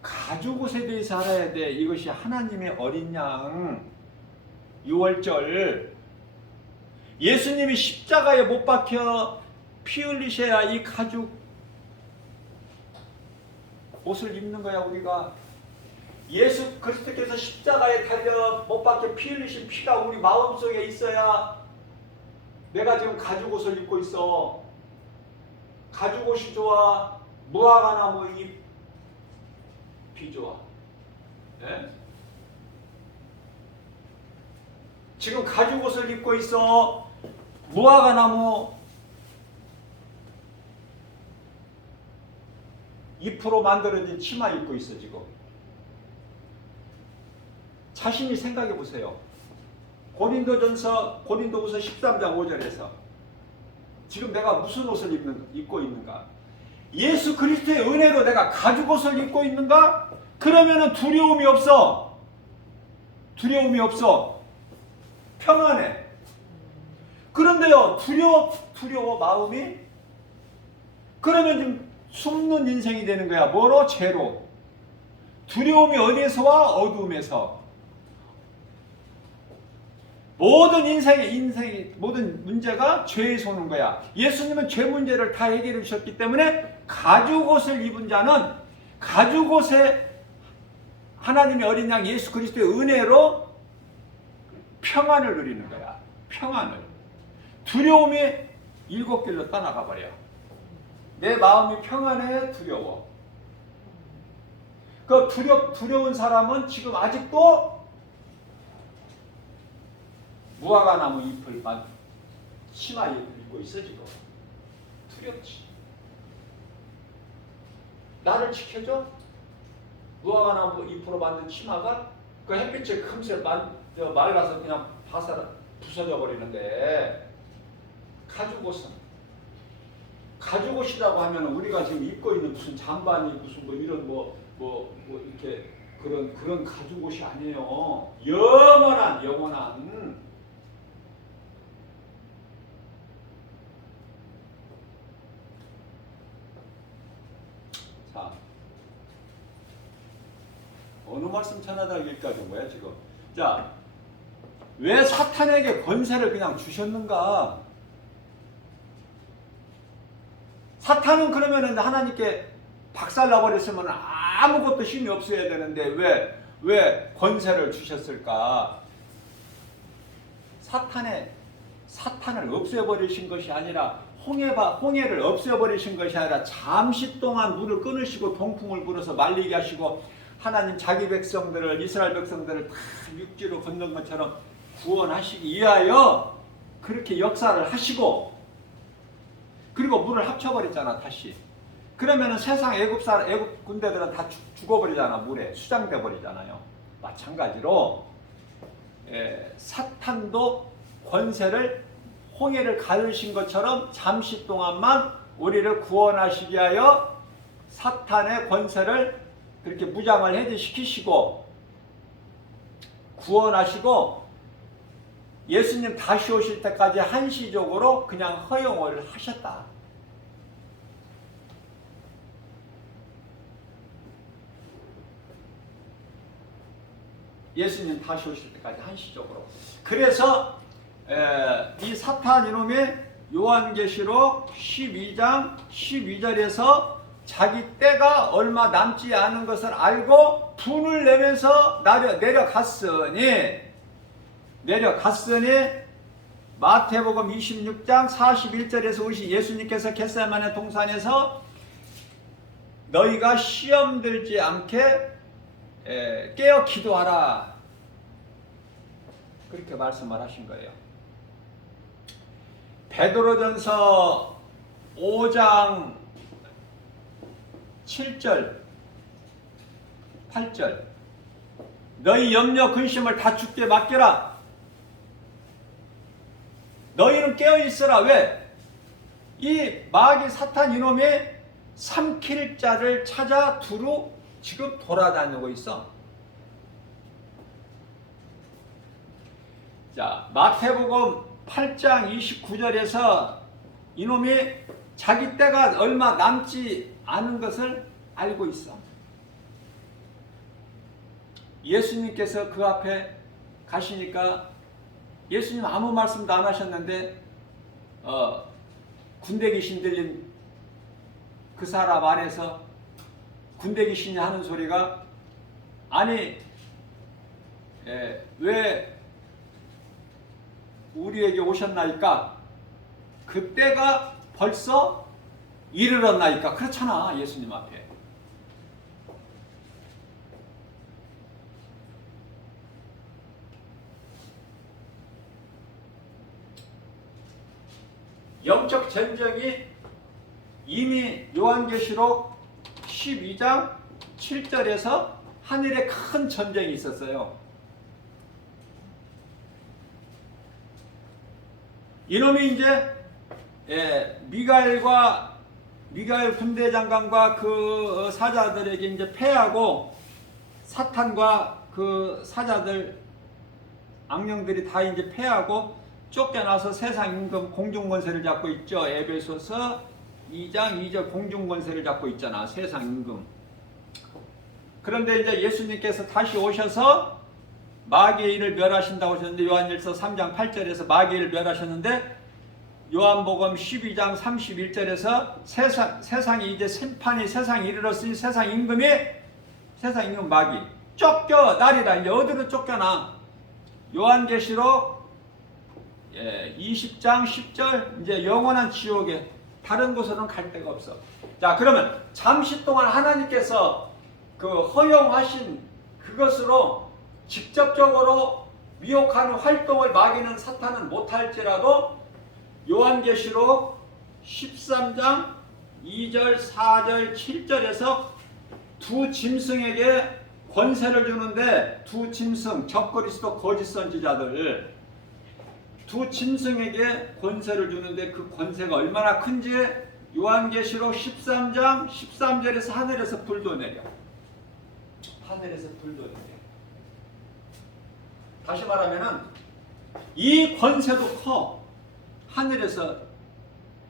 가죽옷에 대해서 알아야 돼. 이것이 하나님의 어린 양 6월절 예수님이 십자가에 못 박혀 피 흘리셔야 이 가죽 옷을 입는 거야. 우리가 예수 그리스도께서 십자가에 달려 못 박혀 피 흘리신 피가 우리 마음속에 있어야 내가 지금 가죽옷을 입고 있어. 가죽옷이 좋아? 무화과나무 잎이 좋아? 네? 지금 가죽옷을 입고 있어? 무화과나무 잎으로 만들어진 치마 입고 있어. 지금 자신이 생각해 보세요. 고린도후서 13장 5절에서 지금 내가 무슨 옷을 입고 있는가? 예수 그리스도의 은혜로 내가 가죽옷을 입고 있는가? 그러면은 두려움이 없어. 두려움이 없어. 평안해. 그런데요, 두려워 마음이? 그러면 좀 숨는 인생이 되는 거야. 뭐로? 죄로. 두려움이 어디에서 와? 어두움에서. 모든 인생의 모든 문제가 죄에서 오는 거야. 예수님은 죄 문제를 다 해결해 주셨기 때문에 가죽옷을 입은 자는 가죽옷에 하나님의 어린 양 예수 그리스도의 은혜로 평안을 누리는 거야. 평안을. 두려움이 일곱 길로 떠나가 버려. 내 마음이 평안해. 두려워. 그 두려운 사람은 지금 아직도 무화과나무 잎을 치마 잎을 입고 있어. 지금 두렵지. 나를 지켜줘? 무화과나무 잎으로 만든 치마가 그 햇빛에 금세 맑아서 그냥 부서져 버리는데, 가죽옷이라고 하면 우리가 지금 입고 있는 무슨 잠바니 무슨 이런 이렇게 그런 가죽옷이 아니에요. 영원한 자, 어느 말씀 전하다기까지 온 거야 지금? 자, 왜 사탄에게 권세를 그냥 주셨는가? 사탄은 그러면은 하나님께 박살나버렸으면 아무것도 힘이 없어야 되는데 왜 권세를 주셨을까? 사탄을 없애버리신 것이 아니라 홍해를 없애버리신 것이 아니라 잠시 동안 물을 끊으시고 동풍을 불어서 말리게 하시고 하나님 자기 백성들을 이스라엘 백성들을 다 육지로 건넌 것처럼 구원하시기 위하여 그렇게 역사를 하시고 그리고 물을 합쳐버렸잖아. 다시. 그러면은 세상 애굽 군대들은 다 죽어버리잖아. 물에 수장돼 버리잖아요. 마찬가지로 사탄도 권세를 홍해를 가르신 것처럼 잠시 동안만 우리를 구원하시기 위하여 사탄의 권세를 그렇게 무장을 해제시키시고 구원하시고 예수님 다시 오실 때까지 한시적으로 그냥 허용을 하셨다. 예수님 다시 오실 때까지 한시적으로. 그래서 이 사탄 이놈이 요한계시록 12장 12절에서 자기 때가 얼마 남지 않은 것을 알고 분을 내면서 내려갔으니 마태복음 26장 41절에서 예수님께서 겟세마네 동산에서 너희가 시험 들지 않게 깨어 기도하라, 그렇게 말씀을 하신 거예요. 베드로전서 5장 7절 8절 너희 염려 근심을 다 주께 맡겨라. 너희는 깨어있으라. 왜? 이 마귀 사탄 이놈이 삼킬 자를 찾아 두루 지금 돌아다니고 있어. 자, 마태복음 8장 29절에서 이놈이 자기 때가 얼마 남지 않은 것을 알고 있어. 예수님께서 그 앞에 가시니까 예수님 아무 말씀도 안 하셨는데 군대 귀신 들린 그 사람 안에서 군대 귀신이 하는 소리가, 아니 왜 우리에게 오셨나이까? 그때가 벌써 이르렀나이까? 그렇잖아, 예수님 앞에. 영적 전쟁이 이미 요한계시록 12장 7절에서 하늘에 큰 전쟁이 있었어요. 이놈이 이제 미가엘 군대장관과 그 사자들에게 이제 패하고, 사탄과 그 사자들 악령들이 다 이제 패하고 쫓겨나서 세상 임금 공중권세를 잡고 있죠. 에베소서 2장 2절 공중권세를 잡고 있잖아, 세상 임금. 그런데 이제 예수님께서 다시 오셔서 마귀의 일을 멸하신다고 하셨는데, 요한일서 3장 8절에서 마귀의 일을 멸하셨는데, 요한복음 12장 31절에서 세상이 이제 심판이 세상에 이르렀으니 세상 임금 마귀 쫓겨나리라. 이제 어디로 쫓겨나? 요한계시록 20장 10절 이제 영원한 지옥에, 다른 곳으로는 갈 데가 없어. 자, 그러면 잠시 동안 하나님께서 그 허용하신 그것으로 직접적으로 미혹하는 활동을 마귀는 사탄은 못할지라도 요한계시록 13장 2절 4절 7절에서 두 짐승에게 권세를 주는데, 두 짐승 적그리스도 거짓 선지자들 두 짐승에게 권세를 주는데, 그 권세가 얼마나 큰지 요한계시록 13장 13절에서 하늘에서 불도 내려. 하늘에서 불도 내려. 다시 말하면은 이 권세도 커. 하늘에서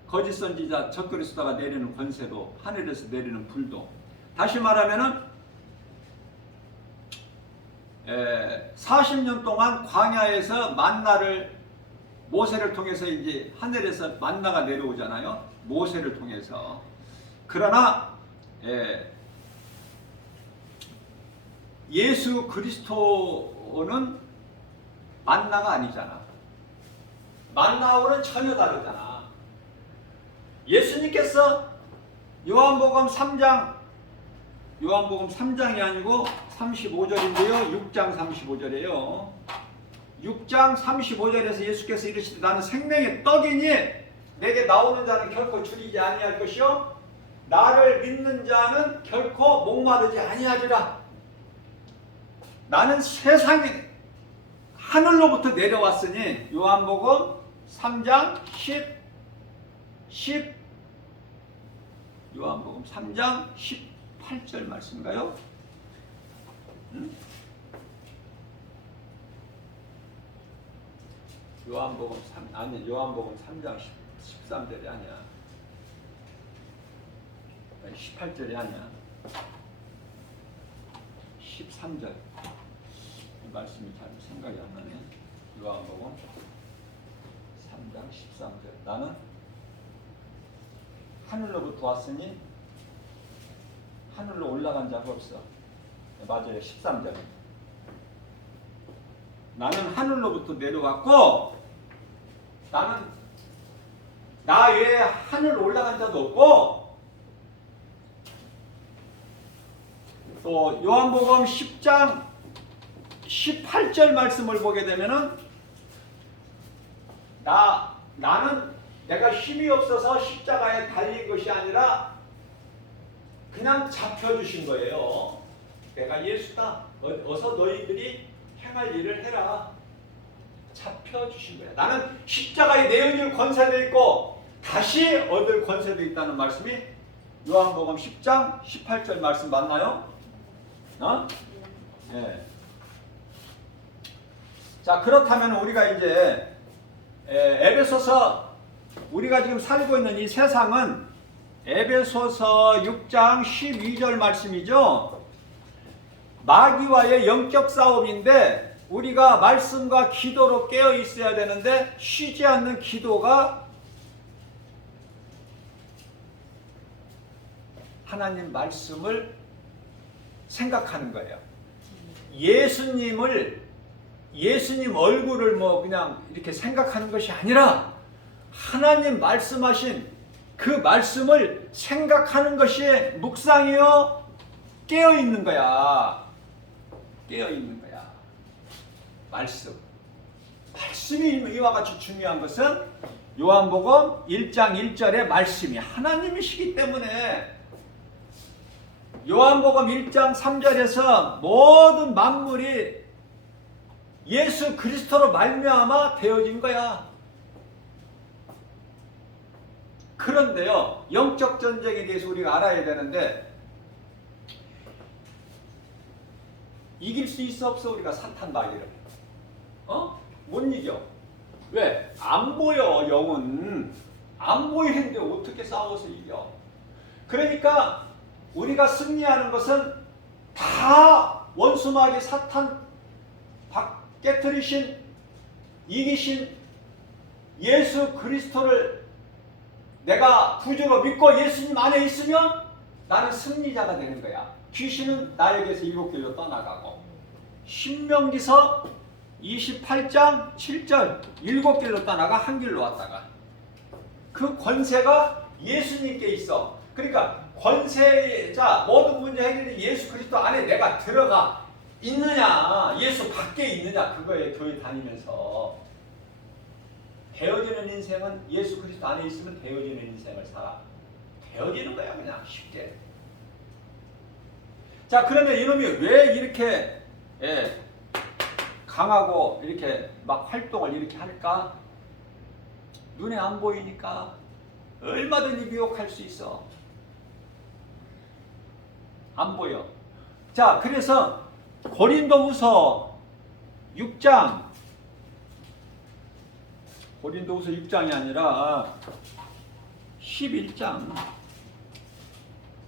거짓 선지자 적그리스도가 내리는 권세도, 하늘에서 내리는 불도. 다시 말하면은 40년 동안 광야에서 만나를 모세를 통해서 이제 하늘에서 만나가 내려오잖아요. 모세를 통해서. 그러나 예수 그리스도는 만나가 아니잖아. 만나하고는 전혀 다르잖아. 예수님께서 요한복음 3장이 아니고 35절인데요. 6장 35절이에요. 6장 35절에서 예수께서 이르시되 나는 생명의 떡이니 내게 나오는 자는 결코 줄이지 아니할 것이요 나를 믿는 자는 결코 목마르지 아니하리라. 나는 세상에 하늘로부터 내려왔으니, 요한복음 3장 10 요한복음 3장 18절 말씀인가요? 요한복음 3장 13절이 아니야. 18절이 아니야. 13절. 말씀이 잘 생각이 안 나네. 요한복음 3장 13절. 나는 하늘로부터 왔으니 하늘로 올라간 자가 없어. 맞아요. 13절. 나는 하늘로부터 내려왔고 나는 나 외에 하늘 올라간 자도 없고, 또 요한복음 10장 18절 말씀을 보게 되면은 나는 내가 힘이 없어서 십자가에 달린 것이 아니라 그냥 잡혀주신 거예요. 내가 예수다. 어서 너희들이 행할 일을 해라. 잡혀주신 거야. 나는 십자가에 내어질 권세도 있고 다시 얻을 권세도 있다는 말씀이 요한복음 10장 18절 말씀 맞나요? 네. 자, 그렇다면 우리가 이제 에베소서, 우리가 지금 살고 있는 이 세상은 에베소서 6장 12절 말씀이죠. 마귀와의 영적 싸움인데 우리가 말씀과 기도로 깨어 있어야 되는데 쉬지 않는 기도가 하나님 말씀을 생각하는 거예요. 예수님 얼굴을 뭐 그냥 이렇게 생각하는 것이 아니라 하나님 말씀하신 그 말씀을 생각하는 것이 묵상이요 깨어 있는 거야. 깨어 있는 거야. 말씀이 이와 같이 중요한 것은 요한복음 1장 1절의 말씀이 하나님이시기 때문에 요한복음 1장 3절에서 모든 만물이 예수 그리스도로 말미암아 되어진 거야. 그런데요, 영적 전쟁에 대해서 우리가 알아야 되는데 이길 수 있어 없어? 우리가 사탄 마귀를 못 이겨. 왜? 안 보여. 영은 안 보이는데 어떻게 싸워서 이겨? 그러니까 우리가 승리하는 것은 다 원수 마귀 사탄 깨트리신 이기신 예수 그리스도를 내가 구주로 믿고 예수님 안에 있으면 나는 승리자가 되는 거야. 귀신은 나에게서 7길로 떠나가고, 신명기서 28장 7절 7길로 떠나가 한 길로 왔다가, 그 권세가 예수님께 있어. 그러니까 권세자 모든 문제 해결이 예수 그리스도 안에 내가 들어가 있느냐, 예수 밖에 있느냐, 그거에 교회 다니면서. 되어지는 인생은 예수 그리스도 안에 있으면 되어지는 인생을 살아. 되어지는 거야, 그냥 쉽게. 자, 그러면 이놈이 왜 이렇게 강하고 이렇게 막 활동을 이렇게 할까? 눈에 안 보이니까 얼마든지 미혹할 수 있어. 안 보여. 자, 그래서 고린도후서 6장, 고린도후서 6장이 아니라 11장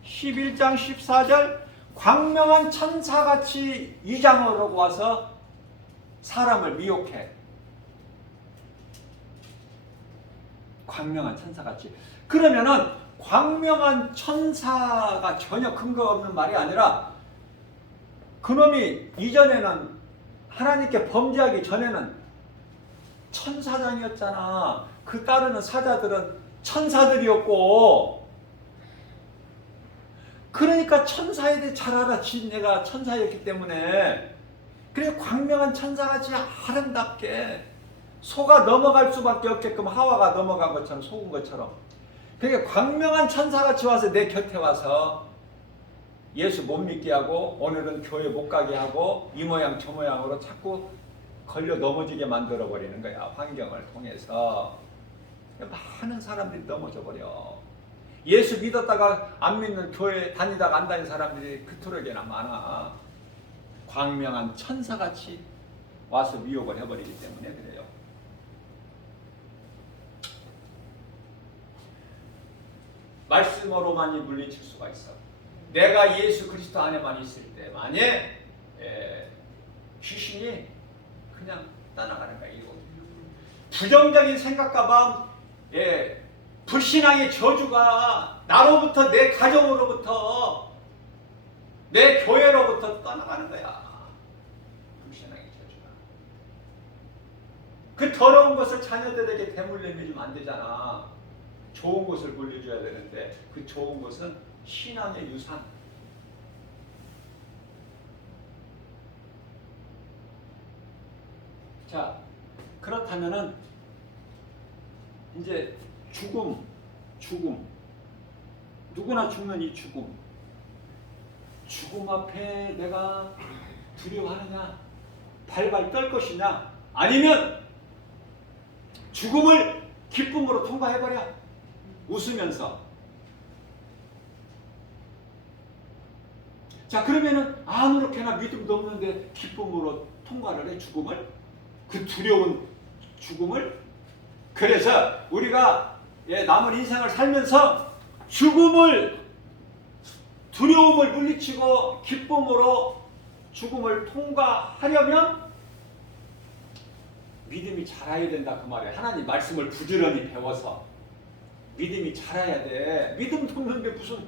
14절, 광명한 천사같이 위장을 하고 와서 사람을 미혹해. 광명한 천사같이. 그러면은 광명한 천사가 전혀 근거 없는 말이 아니라 그놈이 이전에는 하나님께 범죄하기 전에는 천사장이었잖아. 그 따르는 사자들은 천사들이었고, 그러니까 천사에 대해 잘 알아. 내가 천사였기 때문에. 그래, 광명한 천사같이 아름답게 속아 넘어갈 수밖에 없게끔 하와가 넘어간 것처럼, 속은 것처럼. 그러니까 광명한 천사같이 와서 내 곁에 와서 예수 못 믿게 하고, 오늘은 교회 못 가게 하고, 이 모양 저 모양으로 자꾸 걸려 넘어지게 만들어 버리는 거야. 환경을 통해서. 많은 사람들이 넘어져 버려. 예수 믿었다가 안 믿는, 교회 다니다가 안 다니는 사람들이 그토록이나 많아. 광명한 천사같이 와서 미혹을 해버리기 때문에 그래요. 말씀으로만이 물리칠 수가 있어. 내가 예수 그리스도 안에만 있을 때 만에 귀신이 그냥 떠나가는 거야. 이거 부정적인 생각과 마음, 불신앙의 저주가 나로부터, 내 가정으로부터, 내 교회로부터 떠나가는 거야. 불신앙의 저주가. 그 더러운 것을 자녀들에게 대물림해 주면 안 되잖아. 좋은 것을 물려줘야 되는데 그 좋은 것은 신앙의 유산. 자, 그렇다면은 이제 죽음. 누구나 죽는 이 죽음. 죽음 앞에 내가 두려워하느냐? 발발 떨 것이냐? 아니면 죽음을 기쁨으로 통과해버려. 웃으면서. 자, 그러면은 아무렇게나 믿음도 없는데 기쁨으로 통과를 해, 죽음을. 그 두려운 죽음을. 그래서 우리가 남은 인생을 살면서 두려움을 물리치고 기쁨으로 죽음을 통과하려면 믿음이 자라야 된다 그 말이에요. 하나님 말씀을 부지런히 배워서 믿음이 자라야 돼. 믿음도 없는데 무슨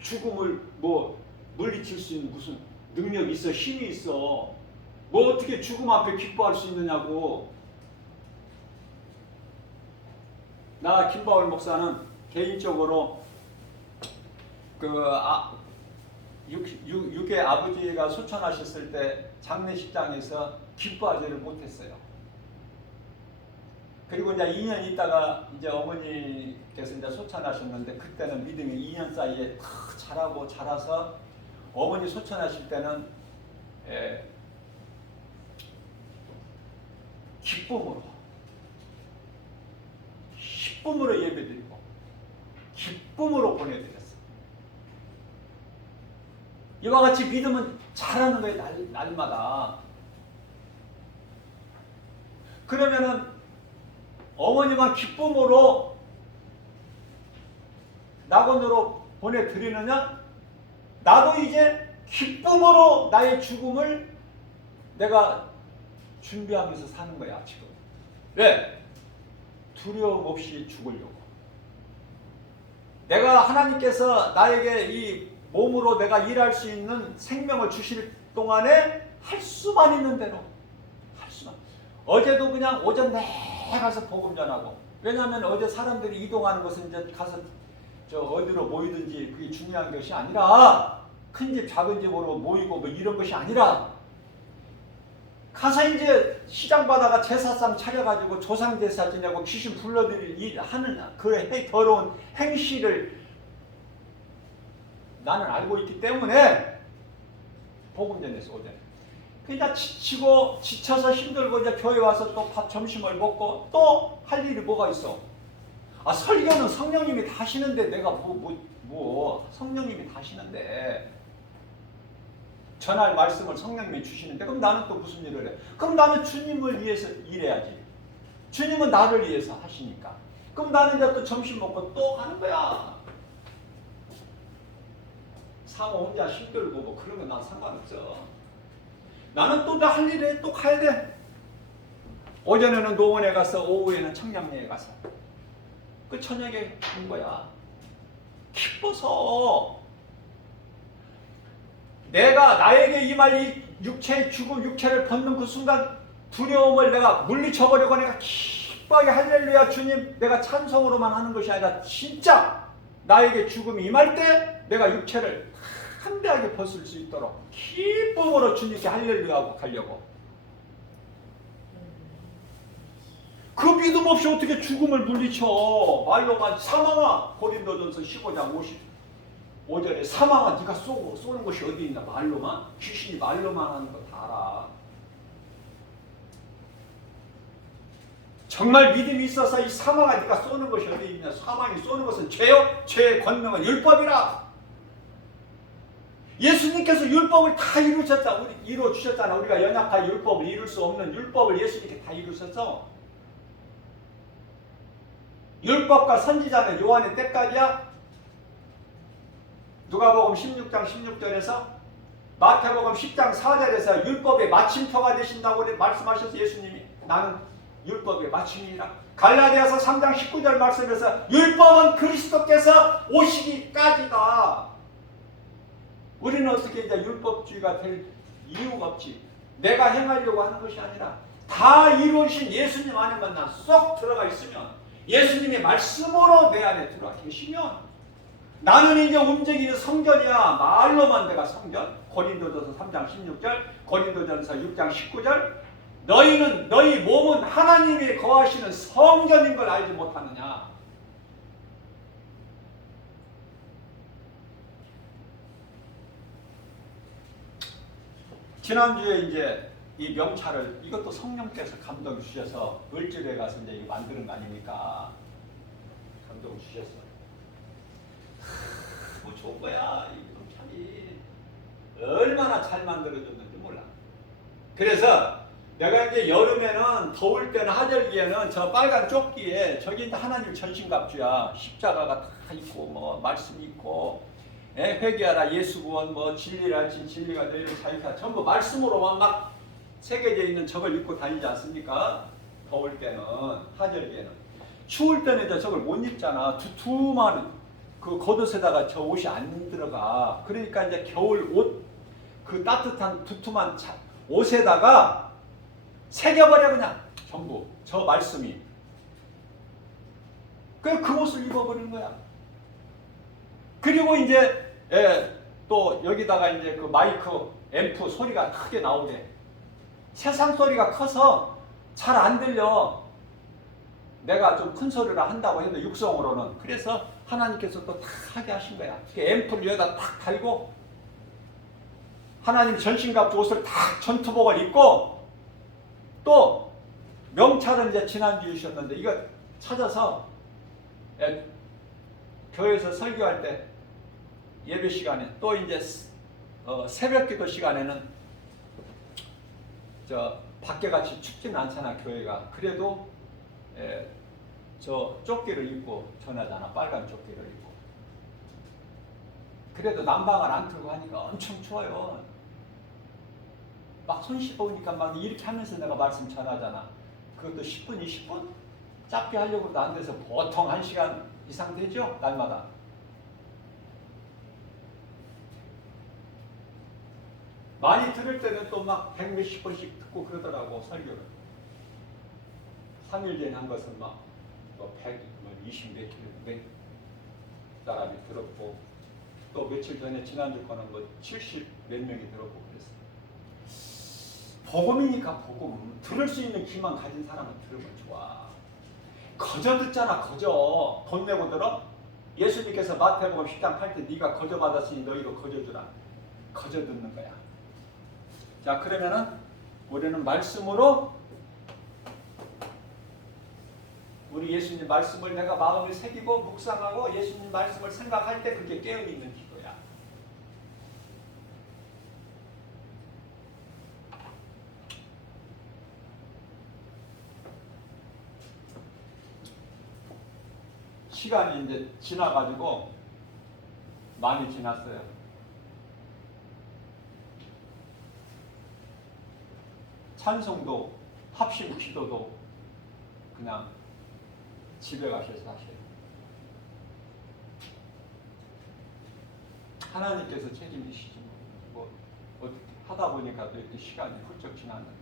죽음을 물리칠 수 있는 무슨 능력이 있어, 힘이 있어. 어떻게 죽음 앞에 기뻐할 수 있느냐고. 나 김바울 목사는 개인적으로 육의 아버지가 소천하셨을 때 장례식장에서 기뻐하지를 못했어요. 그리고 이제 2년 있다가 이제 어머니께서 이제 소천하셨는데 그때는 믿음이 2년 사이에 탁 자라서 어머니 소천하실 때는 기쁨으로 예배드리고 기쁨으로 보내드렸어요. 이와 같이 믿음은 자라는 거예요. 날마다. 그러면은 어머니만 기쁨으로 낙원으로 보내드리느냐? 나도 이제 기쁨으로 나의 죽음을 내가 준비하면서 사는 거야 지금. 왜? 두려움 없이 죽으려고. 내가 하나님께서 나에게 이 몸으로 내가 일할 수 있는 생명을 주실 동안에 할 수만 있는 대로 할 수만. 어제도 그냥 오전 내내 가서 복음 전하고. 왜냐하면 어제 사람들이 이동하는 것은 이제 가서 어디로 모이든지 그게 중요한 것이 아니라 큰 집 작은 집으로 모이고 이런 것이 아니라 가서 이제 시장 바다가 제사상 차려가지고 조상 제사 지내고 귀신 불러들일 하는 그 더러운 행실을 나는 알고 있기 때문에 복음 전했어 어제. 그러니까 지쳐서 힘들고 이제 교회 와서 또 밥 점심을 먹고 또 할 일이 뭐가 있어? 설교는 성령님이 다 하시는데 내가 성령님이 다 하시는데 전할 말씀을 성령님이 주시는데 그럼 나는 또 무슨 일을 해? 그럼 나는 주님을 위해서 일해야지. 주님은 나를 위해서 하시니까. 그럼 나는 이제 또 점심 먹고 또 가는 거야. 사모 혼자 힘들고 그런 건 난 상관없어. 나는 또 나 할 일에 또 가야 돼. 오전에는 노원에 가서 오후에는 청량리에 가서 그 저녁에 간 거야. 기뻐서. 내가 나에게 임할 이 육체의 죽음, 육체를 벗는 그 순간 두려움을 내가 물리쳐버리고 내가 기뻐하게 할렐루야 주님 내가 찬송으로만 하는 것이 아니라 진짜 나에게 죽음이 임할 때 내가 육체를 담대하게 벗을 수 있도록 기쁨으로 주님께 할렐루야 하고 가려고. 그 믿음 없이 어떻게 죽음을 물리쳐. 말로만 사망아 고린도전서 15장 55절에 사망아 네가 쏘는 것이 어디 있나. 말로만. 귀신이 말로만 하는 거 다 알아. 정말 믿음이 있어서 이 사망아 네가 쏘는 것이 어디 있냐. 사망이 쏘는 것은 죄요. 죄의 권능은 율법이라. 예수님께서 율법을 다 이루어주셨잖아. 우리가 연약한 율법을 이룰 수 없는 율법을 예수님께 다 이루셨어. 율법과 선지자는 요한의 때까지야. 누가복음 16장 16절에서 마태복음 10장 4절에서 율법의 마침표가 되신다고 말씀하셔서 예수님이 나는 율법의 마침이라. 갈라디아서 3장 19절 말씀에서 율법은 그리스도께서 오시기까지다. 우리는 어떻게 이제 율법주의가 될 이유가 없지. 내가 행하려고 하는 것이 아니라 다 이루신 예수님 안에만 난 쏙 들어가 있으면, 예수님의 말씀으로 내 안에 들어와 계시면, 나는 이제 움직이는 성전이야. 말로만 내가 성전. 고린도전서 3장 16절, 고린도전서 6장 19절. 너희 몸은 하나님이 거하시는 성전인 걸 알지 못하느냐. 지난주에 이제 이 명찰을, 이것도 성령께서 감동 주셔서 을지로에 가서 이제 이거 만드는 거 아닙니까? 감동 주셔서. 뭐 좋은 거야. 이 명찰이 얼마나 잘 만들어졌는지 몰라. 그래서 내가 이제 여름에는, 더울 때는, 하절기에는 저 빨간 조끼에 저기 이제 하나님 전신갑주야. 십자가가 다 있고 뭐 말씀이 있고, 회개하라 예수 구원, 뭐 진리라 진리가 너희를 자유케, 전부 말씀으로만 막 새겨져 있는 저걸 입고 다니지 않습니까? 더울 때는, 하절기에는. 추울 때는 이제 저걸 못 입잖아. 두툼한 그 겉옷에다가 저 옷이 안 들어가. 그러니까 이제 겨울 옷, 그 따뜻한 두툼한 옷에다가 새겨버려 그냥 전부 저 말씀이. 그 옷을 입어버리는 거야. 그리고 이제 또 여기다가 이제 그 마이크 앰프 소리가 크게 나오게. 세상 소리가 커서 잘 안 들려. 내가 좀 큰 소리를 한다고 해도 육성으로는. 그래서 하나님께서 또 다 하게 하신 거야. 앰프를 여기다 딱 달고, 하나님 전신갑주 옷을 딱 전투복을 입고, 또 명찰은 이제 지난주에 주셨는데 이거 찾아서 교회에서 설교할 때 예배 시간에, 또 이제 새벽기도 시간에는 저 밖에 같이 춥지는 않잖아 교회가. 그래도 저 조끼를 입고 전하잖아. 빨간 조끼를 입고. 그래도 난방을 안 틀고 하니까 엄청 추워요. 막 손 씻어오니까 막 이렇게 하면서 내가 말씀 전하잖아. 그것도 10분, 20분? 짧게 하려고 해도 안 돼서 보통 1시간 이상 되죠? 날마다. 많이 들을 때는 또 막 100몇십 번씩 듣고 그러더라고, 설교를. 3일 전에 한 것은 막 120몇 킬로 사람이 들었고, 또 며칠 전에 지난주 거는 뭐 70 몇 명이 들었고 그랬어. 복음이니까 복음. 들을 수 있는 귀만 가진 사람은 들으면 좋아. 거저 듣잖아, 거저. 돈 내고 들어? 예수님께서 마태복음 10장 8때 네가 거저 받았으니 너희도 거저 주라. 거저 듣는 거야. 자, 그러면은 우리는 말씀으로, 우리 예수님 말씀을 내가 마음을 새기고 묵상하고 예수님 말씀을 생각할 때 그게 깨어있는 기도야. 시간이 이제 지나가지고 많이 지났어요. 찬송도 합심 기도도 그냥 집에 가셔서 하세요. 하나님께서 책임지시지 뭐 어떻게 하다 보니까 또 이렇게 시간이 훌쩍 지났는데,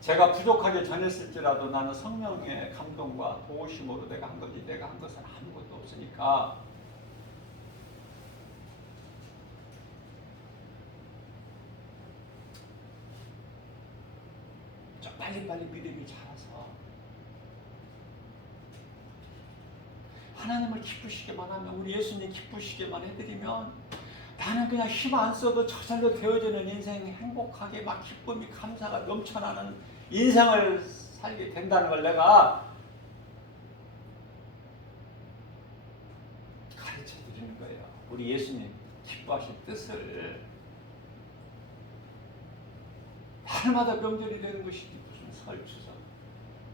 제가 부족하게 전했을지라도 나는 성령의 감동과 도우심으로 내가 한 거지, 내가 한 것은 아무것도 없으니까 좀 빨리빨리 믿음이 자라서 하나님을 기쁘시게만 하면, 우리 예수님 기쁘시게만 해드리면 나는 그냥 힘 안 써도 저절로 되어지는 인생, 행복하게 막 기쁨이 감사가 넘쳐나는 인생을 살게 된다는 걸 내가 가르쳐 드리는 거예요. 우리 예수님 기뻐하신 뜻을. 날마다 명절이 되는 것이지 무슨 설, 추석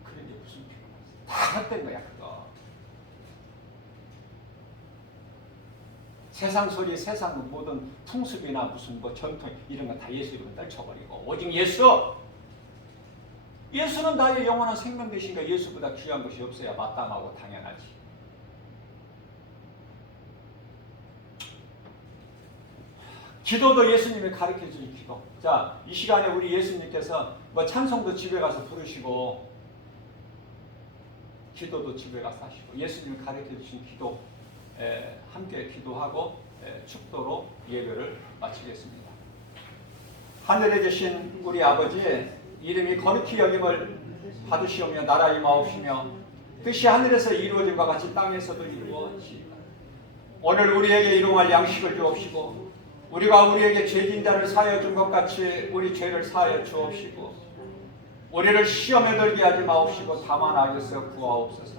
그런 게 무슨 필요가 있어. 다 헛된 거야 그거. 세상 소리, 세상 모든 풍습이나 무슨 뭐 전통 이런 거 다 예수 이름을 떨쳐버리고 오직 예수. 예수는 나의 영원한 생명 되시니까 예수보다 귀한 것이 없어야 마땅하고 당연하지. 기도도 예수님이 가르쳐 주신 기도. 자, 이 시간에 우리 예수님께서 뭐 찬송도 집에 가서 부르시고 기도도 집에 가서 하시고 예수님이 가르쳐 주신 기도 함께 기도하고 축도로 예배를 마치겠습니다. 하늘에 계신 우리 아버지, 이름이 거룩히 여김을 받으시오며 나라 임하옵시며 뜻이 하늘에서 이루어진과 같이 땅에서도 이루어지이다. 오늘 우리에게 일용할 양식을 주옵시고 우리가 우리에게 죄진 자를 사하여 준 것 같이 우리 죄를 사하여 주옵시고 우리를 시험에 들게 하지 마옵시고 다만 악에서 구하옵소서.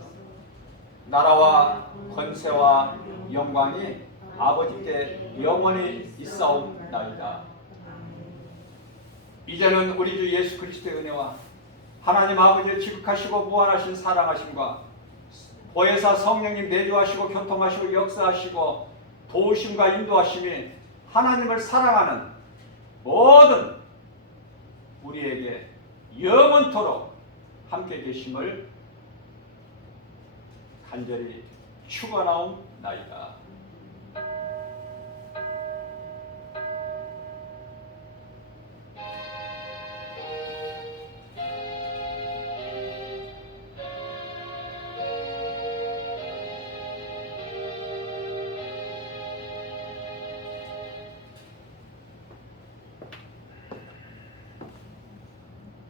나라와 권세와 영광이 아버지께 영원히 있사옵나이다. 이제는 우리 주 예수 그리스도의 은혜와 하나님 아버지의 지극하시고 무한하신 사랑하심과 보혜사 성령님 내주하시고 교통하시고 역사하시고 도우심과 인도하심이 하나님을 사랑하는 모든 우리에게 영원토록 함께 계심을 간절히 축원하옵나이다.